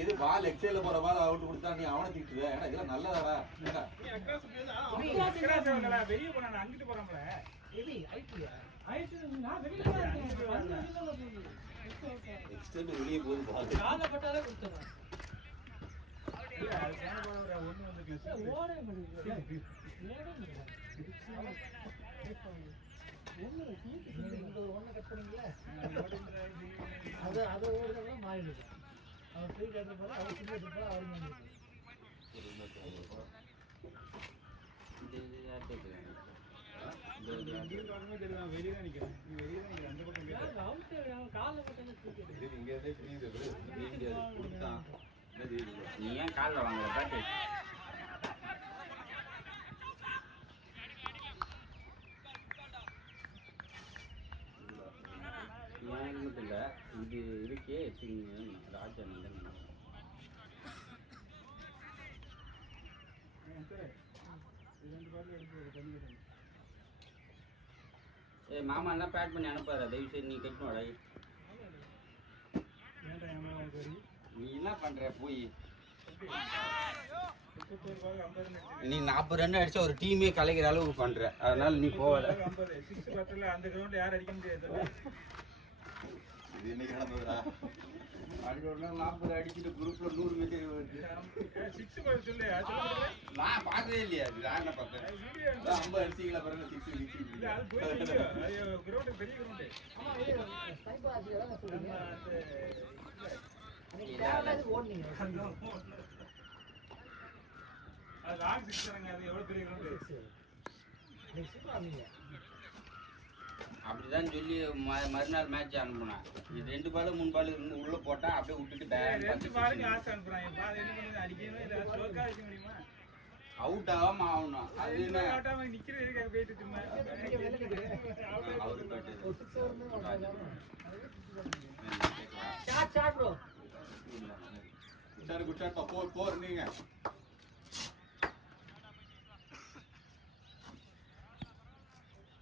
இது பால் எக்ஸைல போற பால் அவுட் கொடுத்தா நீ அவனை திட்டுவ. ஏன்னா இதெல்லாம் நல்லதாடா. வெளியே போனா அங்கிட்டு போறாங்களே எக்ஸ்டெண்ட் வெளியே போகுது பால். ஒண்ணு வந்து ஒண்ணு கட் பண்ணீங்களா அதை ஓடுறதுலாம் மாறிடுது. அவன் ஃப்ரீ கட்டுற போல அவர் சின்ன போல அவர் வெளியே தான் நிக்கிறேன். அந்த பக்கம் இங்க இருந்தே புரியுது கொடுத்தான். நீ ஏன் காலில் வாங்குற பாட்டு இது இருக்கே ராஜானந்தன் ரெண்டு பாட்டில் எடுத்து தண்ணி கட்டணும். மாமா எல்லாம் பேக் பண்ணி அனுப்பாரு தயவு செய்து நீ கட்டணும் வாடா ஏன்டா என் மேலே உனக்கு வரி? நீ என்ன பண்ற போய் 31 பால் 50 ரன் அடிச்சு. நீ 40 ரன் அடிச்சா ஒரு டீமே கலைக்கிற அளவுக்கு பண்ற அதனால நீ போகல 50 6 பத்தில் அந்த கிரவுண்ட் யாரும் அடிக்க முடியாது. இது இன்னைக்கு நடந்ததுடா. அடுத்த ஒரு நாள் 40 அடிச்சுட்டு குரூப்ல 100 மெசேஜ் வருது 6 பால் சொல்லு. அது சொல்லு. நான் பார்க்கவே இல்லையா அது நான் என்ன பார்த்தேன் வீடியோ அதான் 50 அடிச்சீங்களா பாருங்க 6 இல்ல அது போய் வீடியோ. அது கிரவுண்ட் பெரிய கிரவுண்ட். ஆமா இது ஸ்னைப்பர் ஆச்சு எல்லாம் சொல்றீங்க நம்ம அந்த அன்னைக்கு தேவையில்லாத ஓடுனீங்க அது லாங் 6 தானங்க. அது எவ்வளவு பெரிய கிரவுண்ட். நெக்ஸ்ட் சூப்பரா இருந்தீங்க அப்படிதான் சொல்லி மறுநாள் மேட்ச் அனுப்புனேன் இது 2 பால் 3 பால் இருந்து உள்ள போட்டா அப்படியே விட்டுட்டு ரெண்டு பாலுக்கு ஆசை அனுப்புறாங்க. பால் என்ன பண்ணுது அடிக்கணும் இல்ல ஸ்லோக்கா அடிக்க முடியுமா? அவுட் ஆகாம ஆகணும் அது என்ன ஆட்டாம நிக்கிறது எதுக்கு போயிட்டு சும்மா அவரு பாட்டு ஒரு 6 வந்து சாட் சாட் ப்ரோ குட்டார் போர் நீங்க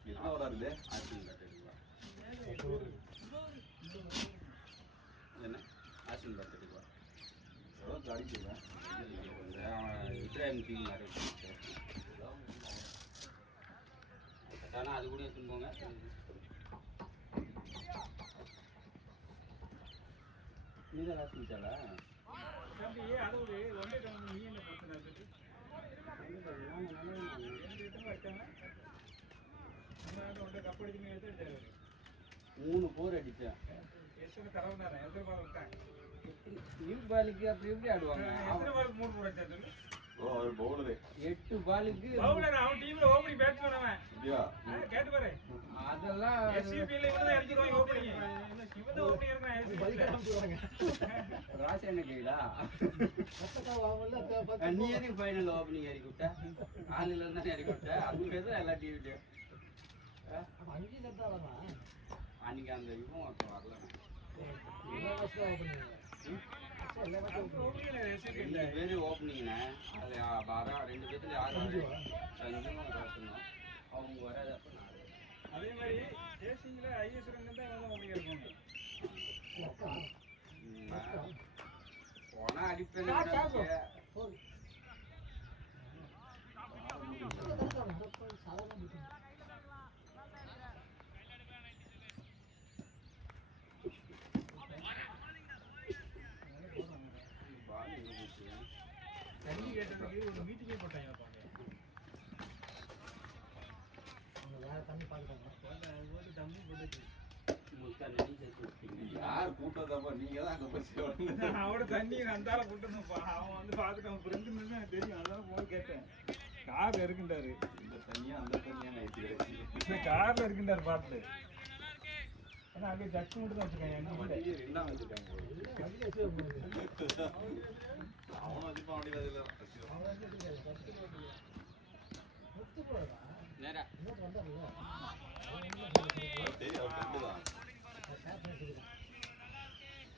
எத்தனை ஓவரா இருக்குது? என்ன ஆசின் பாட்டு எவ்வளோ அடிக்கல? இப்ராஹிம் டீம் நிறைய ஆனால் அது கூட எடுத்துன்னு போங்க நீதான் ஆசிச்சாலா தம்பி அது ஒரு ஒன்றே தம்பி நீ என்ன பிரச்சனை இருக்கு? ரெண்டு எத்தனை வச்சாங்க? ஒன்றரை கப் அடிச்சுன்னு எடுத்து 3 போர் அடித்தேன் எத்தனை தரவு தானே எத்தனை பால் விட்டாங்க? பாலுக்கு அப்படி எப்படி ஆடுவாங்க எத்தனை பாலுக்கு 3 போர் அடிச்சா சொல்லு. ஓ அவர் பவுலரு 8 பாலுக்கு பவுலர் அவன் டீம்ல ஓப்பனிங் பேட்ஸ்மேன் அவன். இல்லையா? கேட்டு பாரு. அதெல்லாம் எஸ்சிபில இவன் தான் அடிச்சிருவாங்க ஓப்பனிங். இவன் தான் ஓப்பனிங் இருக்கான் பைக் எஸ்சிபில. அனுப்புவாங்க ராசி என்ன கேக்குதா கஷ்டமா வாங்கல நீ எதுக்கு ஃபைனல் ஓப்பனிங் இறக்கி விட்ட ஆளுல இருந்தா இறக்கி விட்ட அது பேர் எல்லா டிவிலையும் அப்ப அங்கேயும் கரெக்டா வரலாம் அன்னைக்கு அந்த இவன் ஒருத்தன் வரல எல்லா வருஷம் ஓப்பனிங் எல்லா வருஷம் ஓப்பனிங்ல எஸ்சிபி 2 பேரு ஓப்பனிங்ண்ணே அது வர 2 பேத்துல யார் சஞ்சும் ரோஷனும் அவங்க வராதப்ப அதே மாதிரி தேசிங்ல ஐஎஸ் ரன் தான் வந்து ஓப்பனிங் இருக்கும். போனா அடிப்பேன் சாதாரண தண்ணி கேட்டதுக்கு ஒரு மீட்டிங்கே போட்டாங்க பாருங்க. அவங்க வேற தண்ணி பார்த்துட்டாங்க போட்டு தம்பி போட்டு யார் கூட்டதப்பா நீங்க தான் அங்க போய் சேவணும். அவட தண்ணி அந்தால கூட்டணும்ப்பா. அவன் வந்து பார்த்துட்டு அவன் ஃப்ரெண்டு எனக்கு தெரியும். அதான் போய் கேட்டேன். கார்ல இருக்குண்டாரு. இந்த தண்ணியா அந்த தண்ணியா நைட்டு கிடைச்சி கார்ல இருக்குண்டாரு பாட்டு. ஆனா அங்கே ஜக்ஸ் மட்டும் தான் வச்சிருக்காங்க. அங்கே இல்லை. ரெண்டாம் வச்சுட்டாங்க. வண்டியில வச்சு போகுது அவனும் வச்சுப்பான் வண்டியில அதுல முத்து போடா நேரா இன்னும் வந்தாருல்ல தெரியும் அவர் ஃப்ரெண்டு தான்.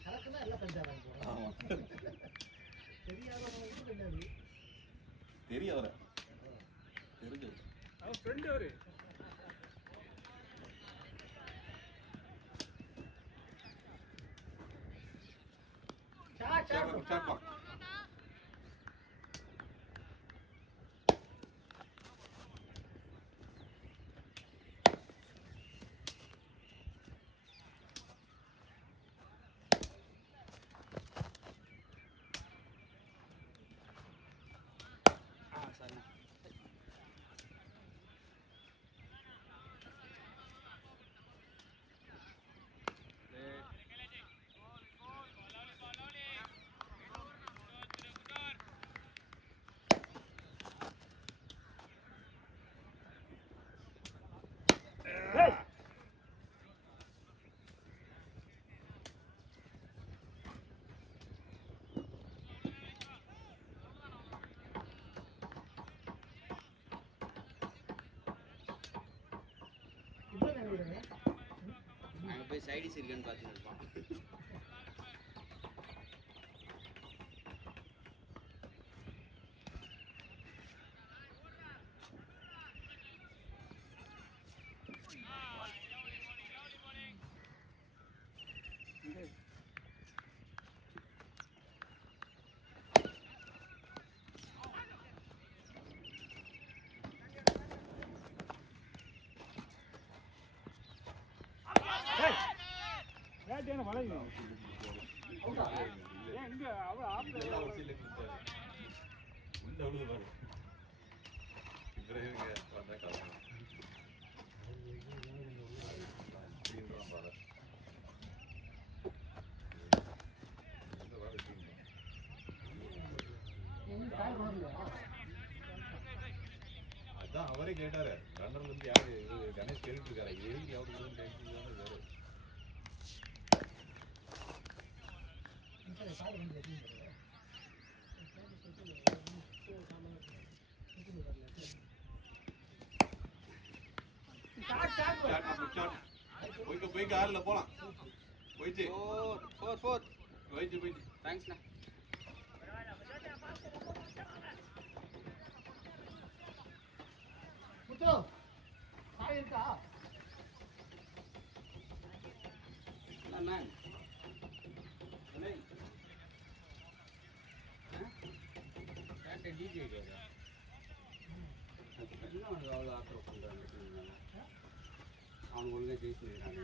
கணக்குன்னா எல்லாம் பஞ்சாபாங்க போகிறோம் ஆமா தெரியாதவங்களுக்கு ரெண்டாவது தெரியும் அவரை தெரிஞ்சது. அவன் ஃப்ரெண்டு அவரு. சாப்பா இப்போ என்ன விடுங்க நாங்கள் போய் சைடிஸ் இருக்கான்னு பார்த்துட்டு இருப்பான். பேட் ஏன் வளையுது? ஏன் இங்க அவ ஆப்ல உள்ள விழுது பாரு. இப்ராஹிம்ங்க வந்தா கலங்க. அப்படின்றான் பாரு. இந்த வாரம் டீம். அதான் அவரே கேட்டாரு. ரன்னர்ல இருந்து யாரு கணேஷ் கேட்டுட்டு இருக்காரு. எதுக்கு யாரு கேட்டுட்டு இருக்காரு. போய் கார்ல போலாம். போயிட்டு ஃபோர் போயிட்டு தேங்க்ஸ்ண்ணா. முத்து காய் இருக்கா? மேன் டிஜே அவ்வளோ ஆத்திரம் பண்ணுறாங்க. அவனுக்கு ஒழுங்காக ஜெயிச்சுருக்காங்க.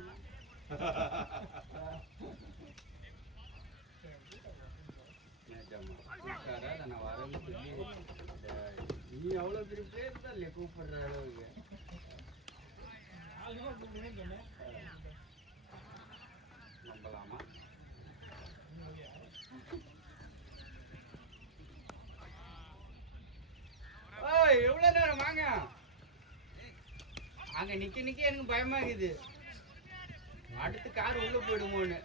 நான் வரேன்னு சொல்லி நீ அவ்வளோ பெரிய பிளேயர் தான் இல்லையா கூப்பிடுற அளவுக்கு. நம்பலாமா? எவ்வளோ நேரம் வாங்க. அங்கே நிற்க எனக்கு பயமா இருக்குது. அடுத்து கார் உள்ள போயிடுமோன்னு.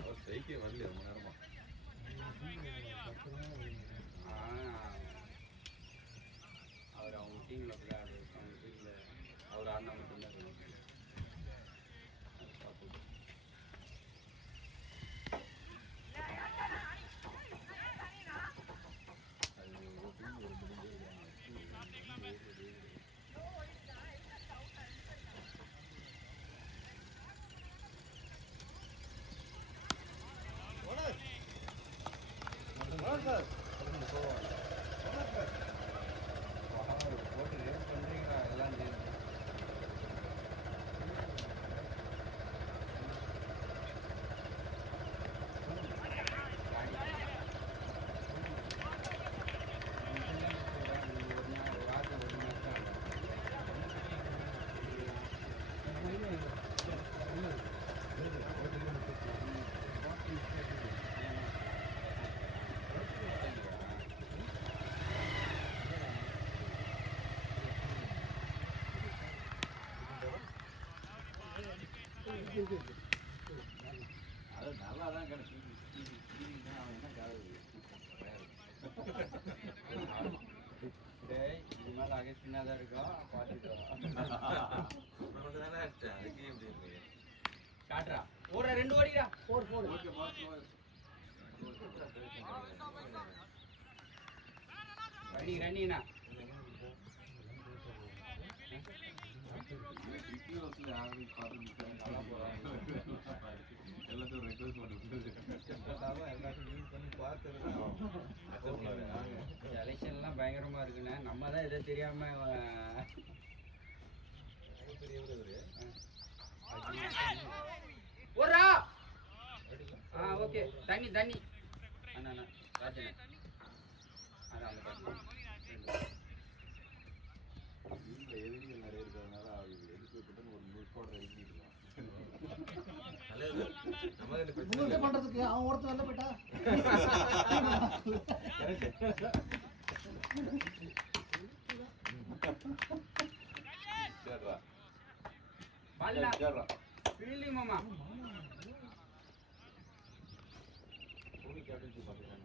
அவர் சைக்கே வரல ரொம்ப நேரமா. அவர் அவங்க டீமில் விளையாடு. அவங்க டீமில் அவர் ஆடினா மட்டும்தான் அது நல்லா தான் கிடைக்கும். அவன் என்ன காது இது மேலே அகஸ்டினாக தான் இருக்கும். பார்த்துட்டோம். அதுக்கே எப்படி இருக்கு. காட்டுறா ஓடுற 2 ஓடிடா. ரன்னிங்கண்ணா. எல்லாத்தையும் ரெக்வஸ்ட் எலெக்ஷன்லாம் பயங்கரமா இருக்குண்ணே. நம்ம தான் எதோ தெரியாம ஓடுறா. ஓகே தண்ணி அண்ணா ராஜன் அதான் அந்த பாட்டு. எதிரிகள் நிறைய இருக்கிறதுனால அவங்க எதிர்ப்பு ஒரு 100 ஸ்குவாட் எழுதிட்டு இருக்கான். உங்களுக்கு பண்றதுக்கு அவன் ஒருத்தர் வெளில போயிட்டா. சரிடா பால்ல சரிடா. ஃபீல்டிங் மாமா. கேப்டன்சி பார்த்துக்கலாம்.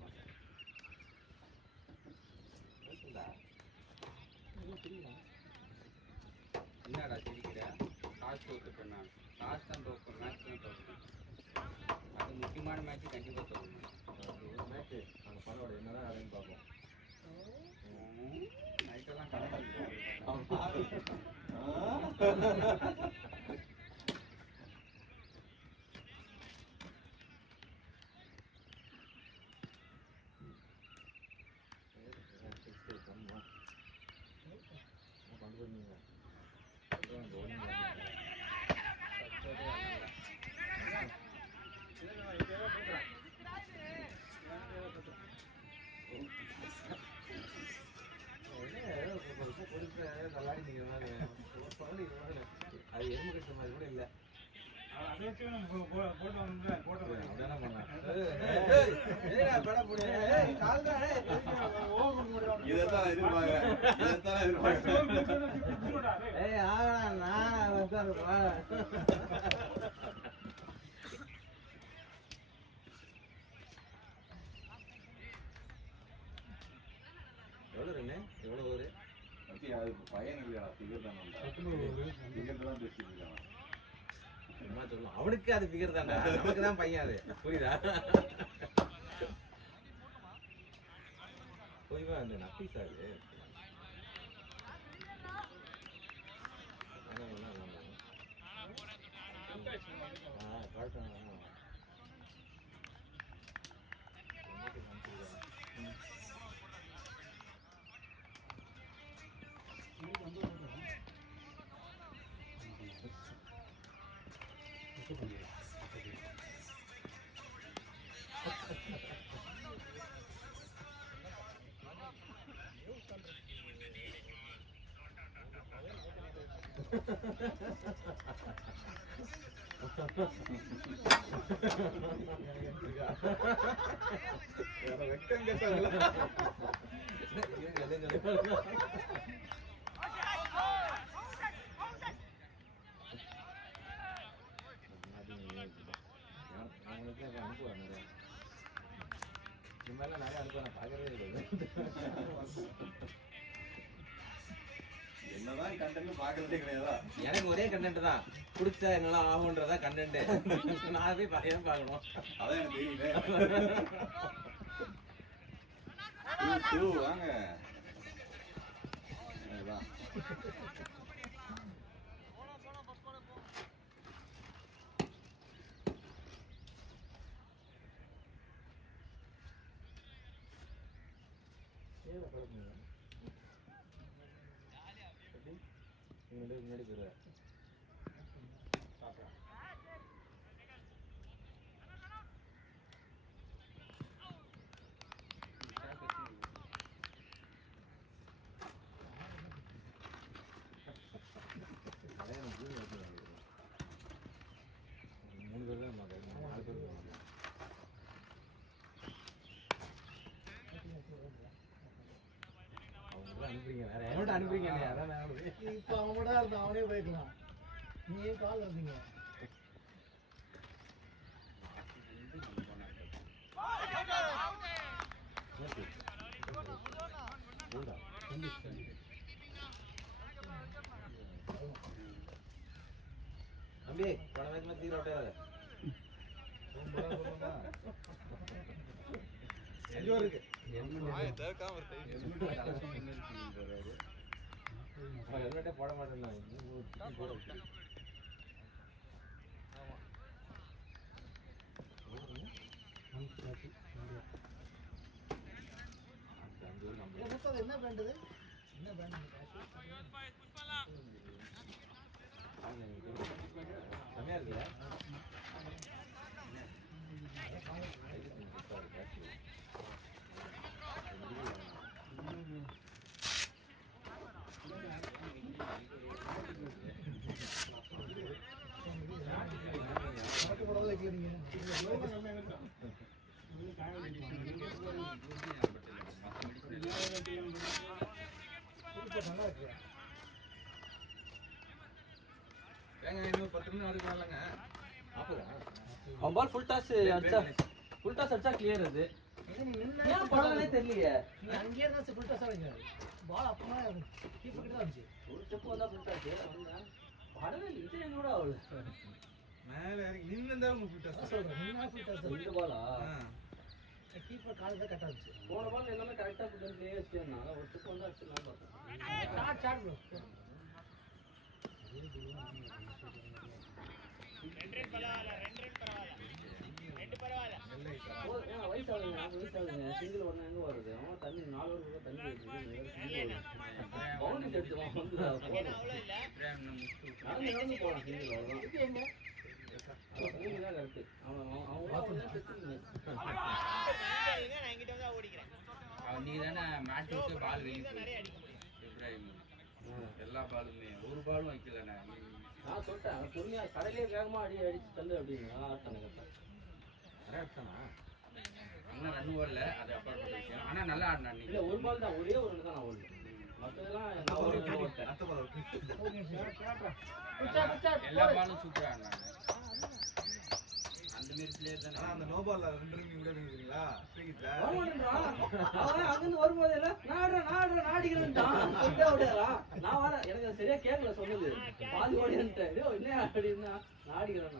தோத்துட்டேன் நான். லாஸ்ட் தான் தோப்பேன், மேட்ச் தான் தோப்பேன். அது முக்கியமான மேட்ச் கண்டிப்பாக தோக்கணும். ஒரு மேட்ச் நாங்கள் பரவாயில்ல என்னதான் ஆடுன்னு பார்ப்போம். நைட்டெல்லாம் கணக்கு அது எறும்பு கட்டுற மாதிரி கூட இல்லை. அதை வச்சு நம்ம போட்டோ வந்து போட்டோ அதான பண்ணலாம். இதைத்தான் எதிர்பார்க்கிறேன். எவ்வளோ ரன்னு எவ்வளோ ஒரு அது பையன் இல்லையா ஃபிகர் தான் ஃபிகர் தான் பேசிட்டு இருக்கான். சும்மா சொல்லலாம். அவனுக்கு அது ஃபிகர் தான்டா, நமக்கு தான் பையன் அது. புரியுதா? போய்வா அந்த நப்பீஸ் அது வெக்கம் கேட்டாங்களா? இந்த மாதிரிலாம் நிறைய அனுப்ப நான் பார்க்கறதே இல்லை. என்னதான் கண்டென்ட் பார்க்கறதே கிடையாதா? எனக்கு ஒரே கண்டென்ட் தான், குடிச்சா என்னெல்லாம் ஆகுன்றதா கண்டென்ட். நான் போய் பையன் பார்க்கணும். அதான் எனக்கு தெரியுமே. வாங்க அதுதான். முன்னாடி போயிருவேன். மூணு பேர் தான் இருந்தாங்க, 4 பேர் இருந்தாங்க. அவங்களாம் அனுப்புறீங்க, வேற யாரோட அனுப்புறீங்க இல்லையா? அதான் நான் இப்போ அவனோட இருந்தான், அவனே போய்க்கலாம். நீ ஏன் கால் வந்தீங்க? தம்பி போன மேட்ச் மாதிரி தீர விட்டாரு. இருக்கு ஹெல்மெட்டே போட மாட்டேன். போட விட்டு என்ன பேண்டது? என்ன பேண்ட்? செம்மையா இருக்குல்ல? அவன் பால் ஃபுல் டாஸ் அடிச்சா, ஃபுல் டாஸ் அடிச்சா கிளியர். அது ஏன் படவே தெரியலையே. நீ அங்கேயே இருந்தா ஃபுல் டாஸ் ஆடுங்க. பால் அப்பமா கீப்பர் கிட்ட தான் இருந்துச்சு. ஒரு ஸ்டெப் வந்தா ஃபுல் டாஸ். படவே இல்லை இது கூட ஆகல மேல இறங்கி நின்னு தான் உங்களுக்கு fit ஆ சொல்றேன் நீ நான் ஃபிட் ஆச்சு இந்த பாலா கீப்பர் கால் தான் கரெக்டா இருந்துச்சு போன பால் எல்லாமே கரெக்டாக பிடிச்சி வச்சுட்டேன் ஒரு ஸ்டெப் வந்து அடிச்சிடலாம் பார்த்தேன் சாட் சாட் ப்ரோ வயசு ஆகுதுங்க 40 வயசு ஆகுதுங்க சிங்கிள் ஒன்று எங்கே வருது அவன் தண்ணி 4 வருஷம் தண்ணி வருது பவுண்டரி அடிச்சுவான் வந்து நடந்து போகிறான் சிங்கிள் அவ்வளோதான் பூமி தான் கரெக்டு அவன் நீ தானே மேட்ச் விட்டு பால் வெளியே இப்ராஹிம் எல்லா பாலுமே ஒரு பாலும் வைக்கலண்ணே நான் சொல்லிட்டேன் பொறுமையாக கடையிலே வேகமாக அடிச்சு தள்ளு அப்படின்னு ஆட்டானே கரெக்டாக அண்ணன் ரன் ஓடல அது அப்பாற்பட்ட விஷயம் ஆனா நல்லா ஆடினான் இல்லை ஒரு பால் தான் ஒரே ஒரு தான் நான் ஓடல மற்றதெல்லாம் நான் ஒரு ஓட்டேன் எல்லா பாலும் சூப்பரா ஆடினாங்க அந்த மாதிரி பிளேயர் தானே ஆனா அந்த நோ பால்ல 2 ரன் விட நிக்கிறீங்களா கிரிக்கெட்ல அவன் அங்கிருந்து வரும்போது இல்ல நான் நாடிக்கிறேன்ட்டான் நான் வரேன் எனக்கு அது சரியா கேட்கல சொன்னது பாதி ஓடிட்டேன் என்ன அப்படின்னா நாடிக்கிறேன்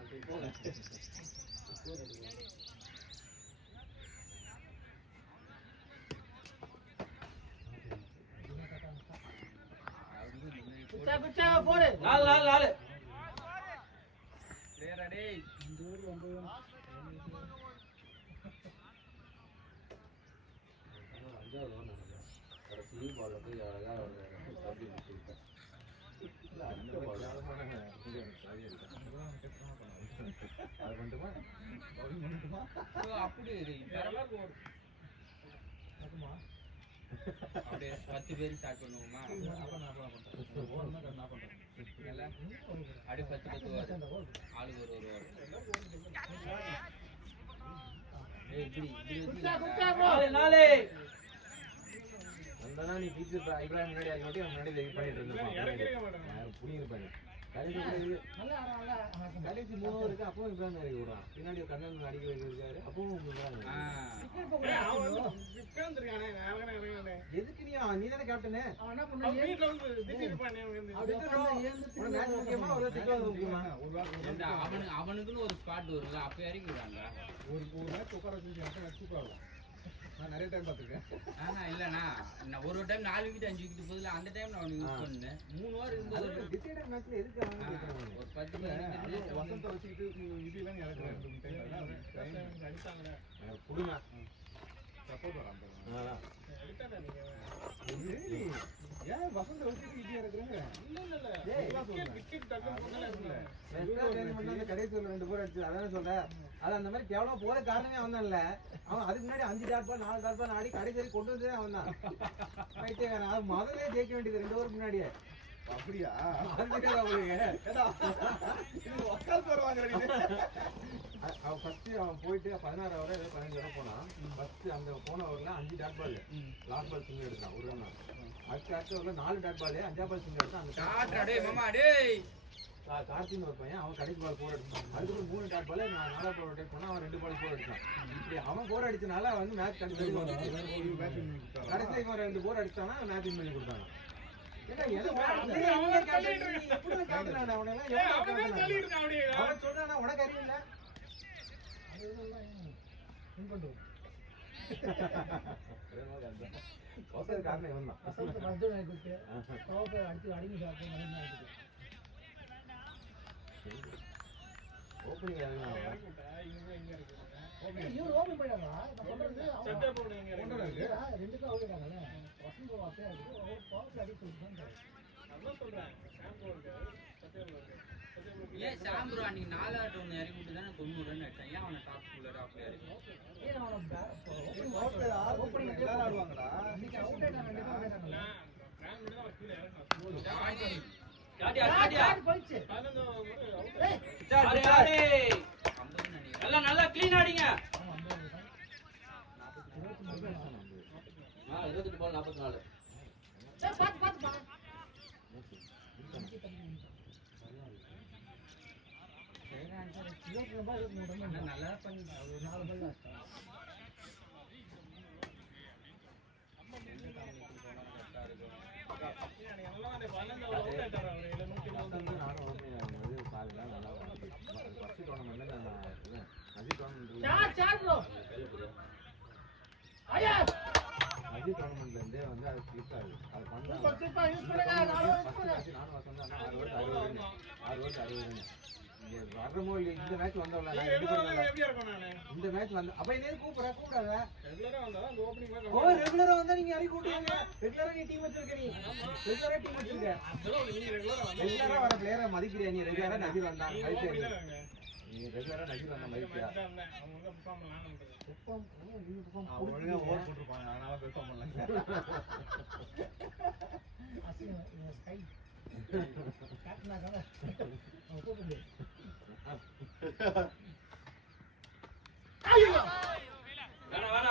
நான் போங்க நாலு பிளேயரா டேய் அஞ்சாவது நினைக்கிறேன் கடைசி பால்ல போய் அழகா கபடி முடிச்சுட்டேன் அடுத்த பால் அப்படி அப்படியே 10 பேர் ஸ்டார்ட் பண்ணுவோமா அப்படியே 10 வரும் ஆளுக்கு ஒரு நாலு வந்தனா நீ டீச்சர் இப்ராஹிம் முன்னாடி ஆகி மட்டும் முன்னாடி வெயிட் பண்ணிட்டு இருந்திருப்பான் புரியிருப்பாங்க கடைசி 3 ஓவருக்கு அப்பவும் இப்ராஹிம் இறக்கி விடுறான் பின்னாடி கண்ணன் அடிக்க வைக்கிறாரு அப்பவும் எதுக்கு நீ தானே கேப்டனு அவனுக்குன்னு ஒரு ஸ்பாட் வரும்ல அப்ப இறக்கி விடுறாங்க ஒரு மேட்ச் உட்கார வச்சு சூப்பரா நான் நிறைய டைம் பார்த்துருக்கேன் ஆனா இல்லண்ணா நான் ஒரு டைம் 4 விக்கெட் 5 விக்கெட் போதில்ல அந்த டைம் நான் யூஸ் பண்ணேன் 3 ஓவர் இருந்தது டிசைடர் மேட்ச்ல எதுக்கு ஒரு 10 பேர் வசந்த வச்சுக்கிட்டு இதெல்லாம் இறக்குறேன் அடிச்சாங்க புடுங்க சப்போர்ட் வரான் ஏன் வசந்த வச்சுட்டு இது இறக்குறேங்க கடைசி 2 போர் அடிச்சு அதானே சொல்றேன் அது அந்த மாதிரி கேவலமா போற காரணமே அவன் இல்ல அவன் அதுக்கு முன்னாடி 5 டாட் பால் 4 டாட் பால் ஆடி கடைசி கொண்டு வந்ததே அவன் தான் அது முதல்ல ஜெயிக்க வேண்டியது 2 ஓவருக்கு முன்னாடியே அப்படியா அவன் ஃபர்ஸ்ட் அவன் போயிட்டு 16 ஓவர் 15 ஓவர் போனான் ஃபர்ஸ்ட் அந்த போன ஓவர்ல 5 dot ball last ball single எடுத்தான் ஒரு ரன் அடுத்த ஓவர்ல 4 டாட் பால் 5 பால் சிங்கிள் எடுத்தான் கார்த்தின்னு ஒரு பையன் அவன் கடைசி பால் 4 அடிச்சான் அதுக்கு 3 டாட் பால் 4 பால் ரொட்டேட் பண்ணா அவன் 2 பால் 4 அடிச்சான் இப்படி அவன் 4 அடிச்சனால வந்து மேட்ச் கடைசி இவன் 2 போர் அடிச்சானா மேட்ச் வின் பண்ணி கொடுத்தாங்க அவன் சொல்றானா உனக்கு அறிவு இல்ல காரணம் இவன் ஓப்பனிங் ஏன் சாம்பு அன்னைக்கு 4 ஆட் ஒன்று இறக்கி விட்டு தானே 90 ரன் அடிச்சான் ஏன் அவனை டாப் ஸ்கூலர் அப்படியே ஆடுவாங்களா நல்லா கிளீன் ஆடிங்க 28 பால் 44 நல்லா பண்ணி நானும் அஜித் tournament அஜித் tournamentல இருந்தே வந்து அது இருக்காது. அது பண்ணலாம். நானும் Vasantha 6 over 60 run. 6 over 60 run. இங்க வர்றமோ இல்ல இந்த மேட்ச் வந்தவள நான் ரெடி பண்ணல. இந்த மேட்ச் வந்து அப்ப என்ன கூப்பிடாத. ஓ ரெகுலரா வந்தா நீங்க யாரையும் கூப்பிடுவீங்க? ரெகுலரா நீ டீம் வச்சிருக்க நீ. ரெகுலரா டீம் வச்சிருக்க. ரெகுலரா வர பிளேயரை மதிக்கிறியா நீ? ரெகுலரா நஜீர் வந்தா மதிக்கிறியா நீ? ரெகுலரா நஜீர் வந்தா மதிக்கிறியா? ஒழுங்கா ஓவர் போட்டுருப்பாங்க, அதனால பெர்ஃபார்ம் பண்ணல.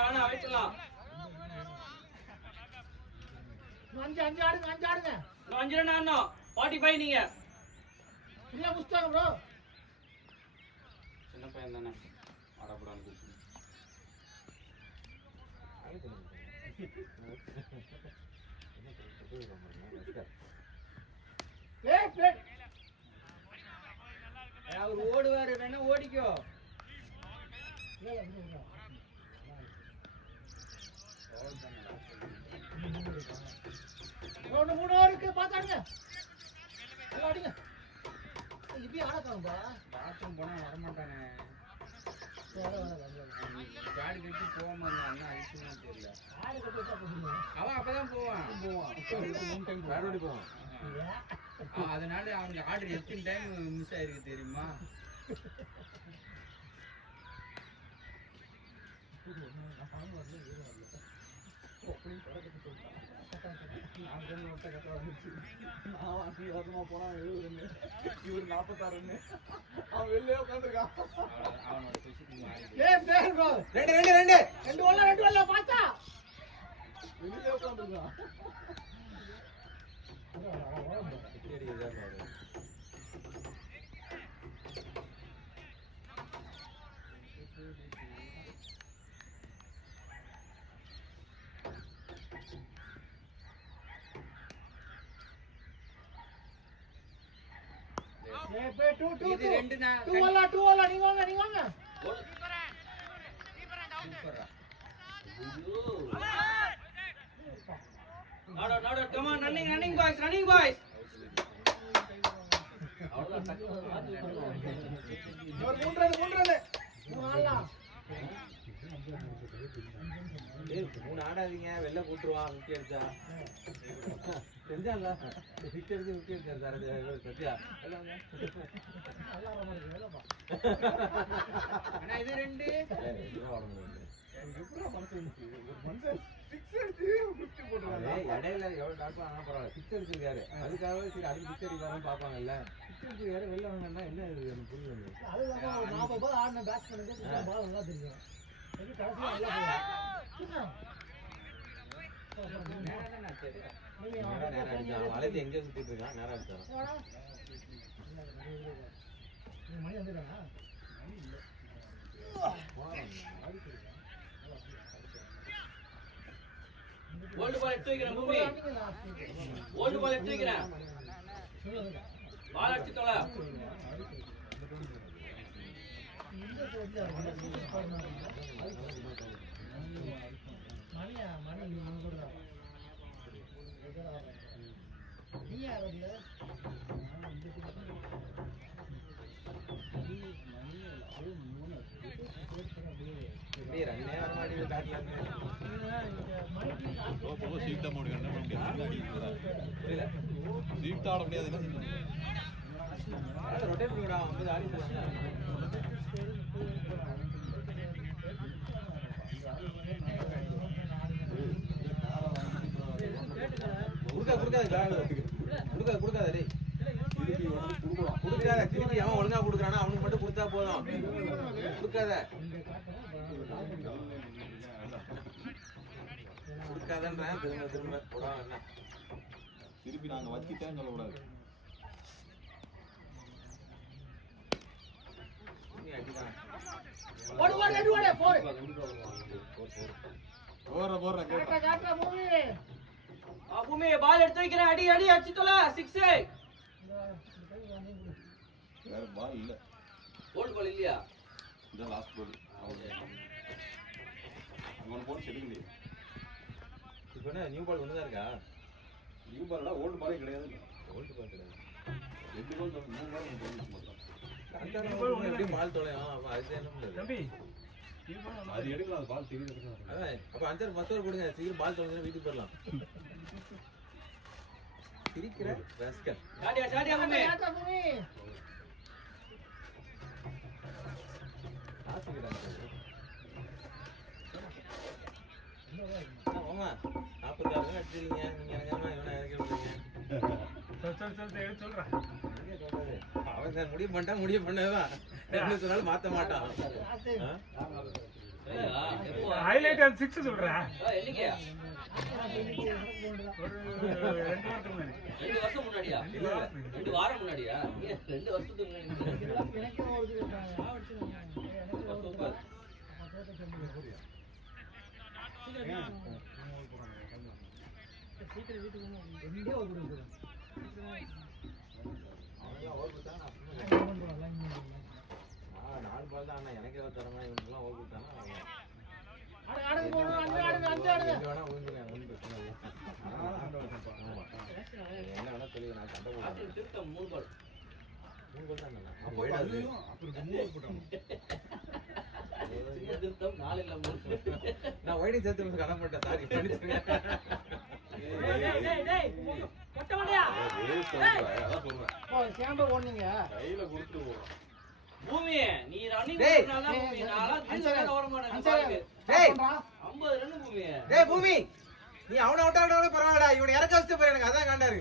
வேணாம் வைக்கலாம். 5 ஆடுங்க. 5 ரன் ஆடணும். 45 நீங்க. இல்ல புஸ்தகம் ப்ரோ. சின்ன பையன் தானே ஆடக்கூடாது. அவர் ஓடுவாரு, வேணா ஓடிக்கோ. ரவுண்ட் 3 ஓவருக்கு பாத்தாடுங்க. நல்லா அடிங்க. இப்படி ஆடக்காரம்பா. பாத்ரூம் போனா வரமாட்டானே. காடி கட்டி போகாம அண்ணா ஐஸ்னா தெரியல. அவன் அப்பதான் போவான். வேறோடி போவான். அதனால அவங்க ஆர்டர் எத்தனை டைம் மிஸ் ஆயிருக்கு தெரியுமா? போனா 70 ரன், இவரு 46 ரன். அவன் வெளியே உட்காந்துருக்கான். அவனோட பொசிஷன் மாறி. ரெண்டு வரல பார்த்தா வெளியே உட்காந்துருக்கான். இது ரெண்டு நான் டூ ஓலா நீங்க வாங்க. சூப்பரா. நாடோ come on running boys. அவ்வளவுதான். ஒரு 3 ரன். மூணு ஆடாதீங்க, வெளில கூட்டுருவான் விக்கி அடிச்சா. தெரிஞ்சாங்களா விக்கி அடிச்சு விக்கி அடிச்சாரு சத்யா. ஆனா இது ரெண்டு இடையில எவ்வளவு டாக்டர் ஆனா பரவாயில்ல, சிக்ஸ் அடிச்சிருக்காரு. அதுக்காக சரி அடுத்து சிக்ஸ் அடிக்காரன்னு பாப்பாங்கல்ல. சிக்ஸ் அடிச்சிருக்காரு, வெளில வாங்கன்னா என்ன இது எனக்கு புரியுது. அது 40 பால் ஆடின பேட்ஸ்மேனுக்கு பால் நல்லா தெரியும். வளைத்து எங்க சுத்திட்டு இருக்கான், நேரம் அடிச்சான். மணி வந்துட்டானா? ஓல்டு பால் எடுத்து வைக்கிறேன் பூமி. ஓல்டு பால் எடுத்து வைக்கிறேன். பால் அடிச்சு தொலை. ரன்னே வர மாட்டேங்குது பேட்ல இருந்து. சீட் ஆட முடியாது. ரொட்டேட் பண்ணிடா, வந்து ஆடி போச்சு. கொடுக்காத டேய், கொடுக்காத. திருப்பி அவன் ஒழுங்கா கொடுக்குறானா அவனுக்கு மட்டும் கொடுத்தா போதும். கொடுக்காதன்றேன் திரும்ப போடாம என்ன திருப்பி நாங்க வச்சிட்டேன்னு சொல்லக்கூடாது. பூமி பால் எடுத்து வைக்கிறேன். அடி அடிச்சு தொலை. 6 வேற பால் இல்ல. ஓல்டு பால் இல்லையா? இதான் லாஸ்ட் பால் அங்கே போட்டு செடுக்கலையே இப்போ என்ன நியூ பால் ஒன்று தான் இருக்கா? நியூ பால்டா ஓல்டு பாலே கிடையாது ஓல்டு பால் கிடையாது. 2 பால் 3 பால் போயிடுச்சு மொத்தம் எப்படியும் பால் தொலையும். அப்போ அதுக்கு என்ன பண்ணுறது? தம்பி அது எடுக்கலாம் அது பால் தெரியுது அதான் அப்போ 5 ஃபர்ஸ்ட் ஓவர் கொடுங்க. சீக்கிரம் பால் தொலைஞ்சா வீட்டுக்கு போயிடலாம். சிரிக்கிற ரஸ்கல். சாடியா பூமி ஆட்டா பூமி. ஆமா 46 ரன் அடிச்சிருக்கீங்க. நீங்க எனக்காம இவனை இறக்கி விடுறீங்க. சொல்றேன் அவன் சார் முடிவு பண்ணிட்டா முடிவு பண்ணதான். என்ன சொன்னாலும் மாத்த மாட்டான். ஹைலைட் அது 6 சொல்றேன் என்னைக்கு ஒரு 2 வாரத்துக்கு முன்னாடி 2 வருஷம் முன்னாடியா இல்ல 2 வாரம் முன்னாடியா 2 வருஷத்துக்கு முன்னாடி எனக்கே ஓடுது சூப்பர் சீக்கிரம் வீட்டுக்கு எங்கே ஓடுது நாலு பால் தான். ஆனா எனக்கு ஏதாவது தரமா இவனுக்குலாம் ஓவர் கொடுத்தானா ஆடுங்க அஞ்சு ஆடுங்க. எங்க வேணா விழுந்துருவேன். ஒன்றும் பிரச்சனை இல்லை. ஆமா என்ன வேணா சொல்லி நான் சண்டை போடுவேன். திருத்தம் 3 பால் 3 கோல் தான். அப்போ வைடாது. திருத்தம் 4 இல்ல 3 நான் வைடி சேர்த்து கணப்பட்டேன். சாரி பண்ணிச்சுங்க. அதான் சொல்றேன் கேம்ப ஓடுனீங்க. கையில கொடுத்து போறோம் பூமி நீ ரன்னிங் டேய், பண்ணால பூமி நாளா திருத்தம் ஓட மாட்டேன் டேய் 50 ரன் பூமி டேய் பூமி நீ அவனை அவுட் ஆகணும் பரவாயில்லடா. இவனை இறக்க வச்சு போய் எனக்கு அதான் காண்டாரு.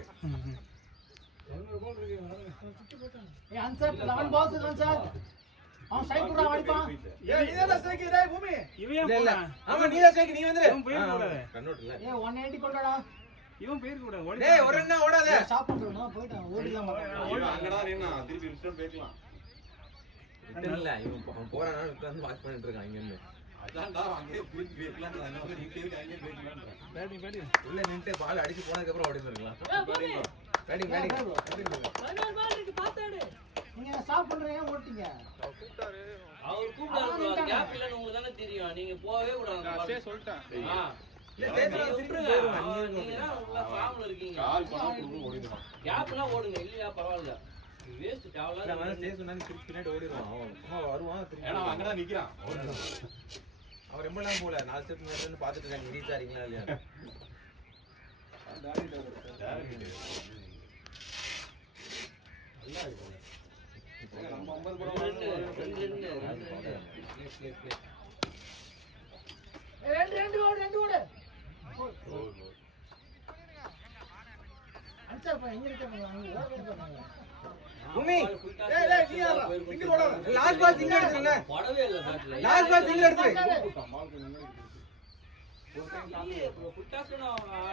Answer 11 balls answer. அவன் ஸ்ட்ரைக் போடுறான் அடிப்பான். நீதான் ஸ்ட்ரைக் டேய் பூமி. இவன் இல்ல இல்ல போறான். ஆமா நீதான் ஸ்ட்ரைக். நீ வந்துரு. இவன் போயிட கூடாது. கண்ணோட் இல்ல. 180 கொண்டடா. இவன் போயிட கூடாது ஓடி டேய் ஒரு என்ன ஓடாத. ஸ்டாப் பண்றேனா போய்ட்டான். ஓடிலாம் மாட்டான். இவன் அங்கடா நின்னா திருப்பி ரிட்டர்ன் பேக்கலாம் இல்ல இவன் போறானா உட்கார்ந்து வாட்ச் பண்ணிட்டு இருக்கான் இங்க இருந்து. அதான்டா அங்கேயே திருப்பி பேக்கலாம் அதனால நீ கேக்கு அங்கேயே பேக்கலாம்ன்ற பேட்டிங் பேட்டிங் உள்ள நின்னுட்டு பால் அடிச்சு போனதுக்கு அப்புறம் ஓடி இருக்கலாம். பேட்டிங் நீங்க ஸ்டாப் பண்றீங்க ஓட்டிங்க. அவர் கூப்பிடாரு கேப் இல்லன்னு உங்களுக்கு தானே தெரியும் நீங்க போவே கூடாது சொல்லிட்டேன் ஆ இல்ல பேசுறா திருப்பி போயிடுவான். நீங்க தான் உள்ள ஃபார்ம்ல இருக்கீங்க கால் பண்ணா குடுத்து ஓடிடுவான் கேப்லாம் ஓடுங்க இல்லையா பரவாயில்ல வேஸ்ட் இல்ல தேவலாம் அவன் ஸ்டே சொன்னா திருப்பி பின்னாடி ஓடிடுவான். அவன் சும்மா வருவான் திருப்பி. ஏன்னா அவன் அங்கதான் நிக்கிறான் அவன் ரொம்ப எல்லாம் போல 4 ஸ்டெப் முன்னாடி இருந்து பாத்துட்டு இருக்காங்க. ரீச் ஆறீங்களா இல்லையா? நம்ம 50 படம் ரெண்டு ஓடு. அன்சர் பா எங்க இருக்காங்க? பூமி லாஸ்ட் பால் சிங்கிள் எடுத்துருங்க. படவே இல்ல பேட்ல லாஸ்ட் பால் சிங்கிள் எடுத்துரு. ஃபுல் டாஸ்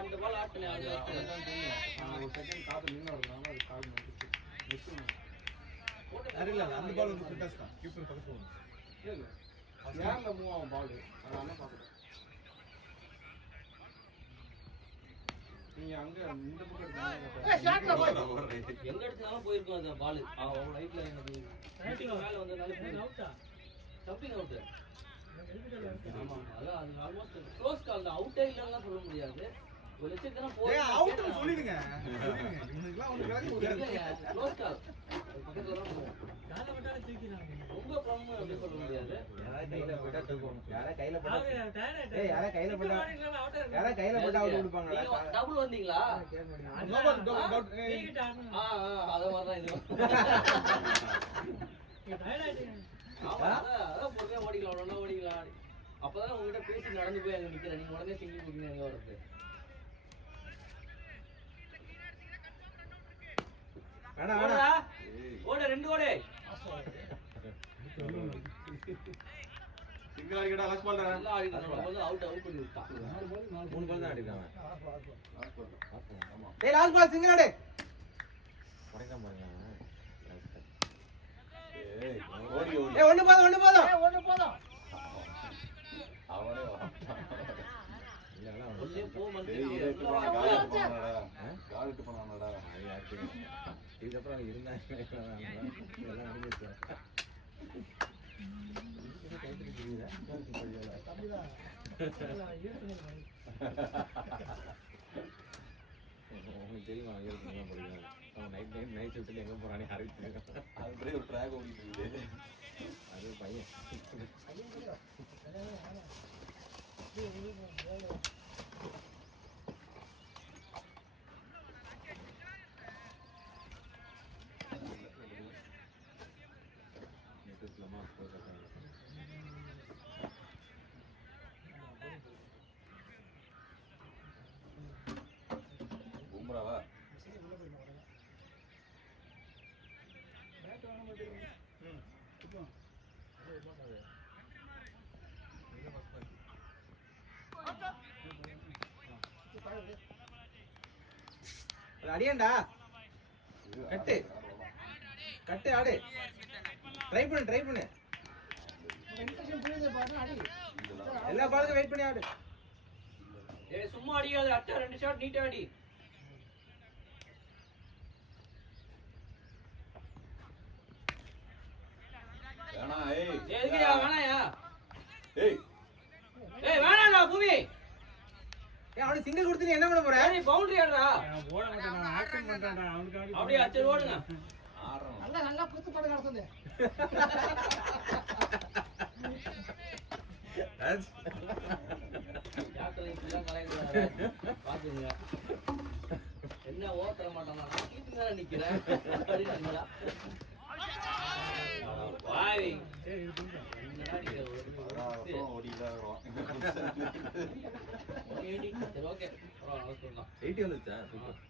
அந்த பால் ஆட் பண்ணி அது இல்ல அந்த பால் வந்து ஃபுல் டச் தான். கீப்பர் பக்கத்துல போணும். யார்ல மூவ் ஆகும் பால் அதனால பாக்குறேன் நீங்க அங்க இந்த பக்கம் ஷாட்ல போய் எங்க எடுத்தாலும் போயிருக்கும் அந்த பால் அவங்க ரைட்ல எனக்கு மேல வந்தனால அவுட்டா ஸ்டம்பிங் அவுட் ஆமா அதான் அது ஆல்மோஸ்ட் க்ளோஸ் கால் தான் அவுட்டே இல்லன்னு சொல்ல முடியாது ஒரு லட்சத்துக்கு தான் போய் அவுட்னு சொல்லிடுங்க. இவனுக்குலாம் வந்து க்ளோஸ் கால் பக்கத்துல தான் போகும் கால விட்டாலே தூக்கிறாங்க ரொம்ப ப்ரம் அப்படி சொல்ல முடியாது யாரா கையில போட்டா தூக்குவோம். யாரா கையில போட்டா ஏய் யாரா கையில போட்டா அவுட் கொடுப்பாங்கடா. நீங்க டபுள் வந்தீங்களா அத மாதிரி தான் இது ஆமா அதான் பொறுமையா ஓடிக்கலாம் உடனே ஓடிக்கலாம் அப்பதான் உங்ககிட்ட பேசி நடந்து போய் அங்க நிக்கிறேன் நீங்க உடனே சிங்கிள் குடிங்க எங்க வருது வேணா ஓடுடா ஓடு 2 ஓடு சிங்கிள் அடிக்கடா லாஸ்ட் பால் நல்லா ஆடிட்டான் அவுட் பண்ணி விட்டான் 3 பால் தான் அடிக்காம. ஆமா டேய் லாஸ்ட் பால் சிங்கிள் அடி. உடைக்காம பாருங்க. ஏய் ஓடி ஓடி ஏய் ஒண்ணு போதும். ஒண்ணு போதும். அவனே இல்ல உள்ளே போ டேய் மந்தி ஏத்து போனா காலுக்கு போனானடா இதுக்கப்புறம் இருந்தாங்க எல்லாம் முடிஞ்சிச்சு. தம்பிதான் எல்லாம் ஈரத்துணி வாங்கி. உங்களுக்கு தெரியுமா ஈரத்துணி படிக்கிறாங்க அவன் நைட் ஷிஃப்ட்டில் எங்கே போகிறானே அறிவிச்சு அது பிறகு ஒரு ட்ராக் ஓடிட்டு இருக்குது. அது பையன் ஐயோ, ஐயோ. வேணாம், வேணாம். வேணாம். பூம்ராவா? அடியேண்டா கட்டு கட்டு ஆடு ட்ரை பண்ணு இன்ஃபெக்ஷன் புரியுது பாருங்க, அடி. எல்லா பாலுக்கும் வெயிட் பண்ணி ஆடு ஏய் சும்மா அடிக்காத, அச்சா 2 ஷாட் நீட்டா அடி. வேணா, ஏய். ஏய் எதுக்குயா வேணாயா? ஏய், ஏய் வேணாடா பூமி. ஏய் அவனுக்கு சிங்கிள் கொடுத்து நீ என்ன பண்ண போற நீ பவுண்டரி ஆடுறா. நான் போட மாட்டேன், நான் ஆக்டிங் பண்றேன்டா அவனுக்கு. அப்படியே சரி ஓடுங்க. ஆடுறோம். நல்லா நல்லா குத்து பாடு கிடந்தது. யாக்கல இப்படிலாம் கலைக்கிறாங்க. பாத்துங்க. என்ன ஓத்தற மாட்டானா? நான் கீட்டு மேல நிக்கிறேன். அப்படிங்களா? பாவி. சரி இது பண்ணுங்க. என்னடா நீங்க அதான் ஓடிதான் வருவான். சரி ஓகே. பரவாயில்ல சொல்லலாம். 80 வந்துச்சா சூப்பர்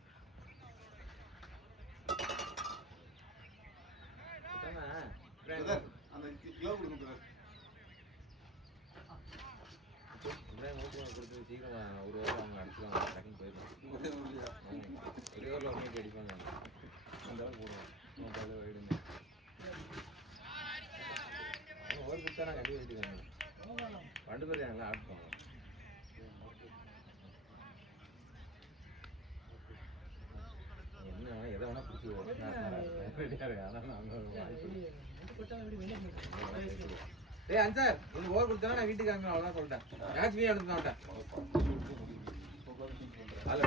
பிரதர், அந்த கிலோ கொடுங்க பிரதர். கொடுத்து சீக்கிரம் ஒரு வாரம் அவங்க அடிச்சுவாங்க டக்குன்னு போயிடுவாங்க ஒரே ஊரில் ஒரு மீட்டு அடிப்பாங்க அந்த அளவுக்கு போடுவாங்க வைடுங்க ஓவர் கொடுத்தா நான் கட்டி வச்சுக்காங்க பண்டு பேர் நல்லா ஆடுவாங்க என்ன எதை வேணா பிடிச்சி ஆனால் நாங்கள் டேய் அன்சார் இந்த ஓவர் கொடுத்தா நான் வீட்டுக்கு அங்கே அவ்வளோதான் சொல்லிட்டேன் மேட்ச் மீ எடுத்து மாட்டேன் சூப்பர். ஹலோ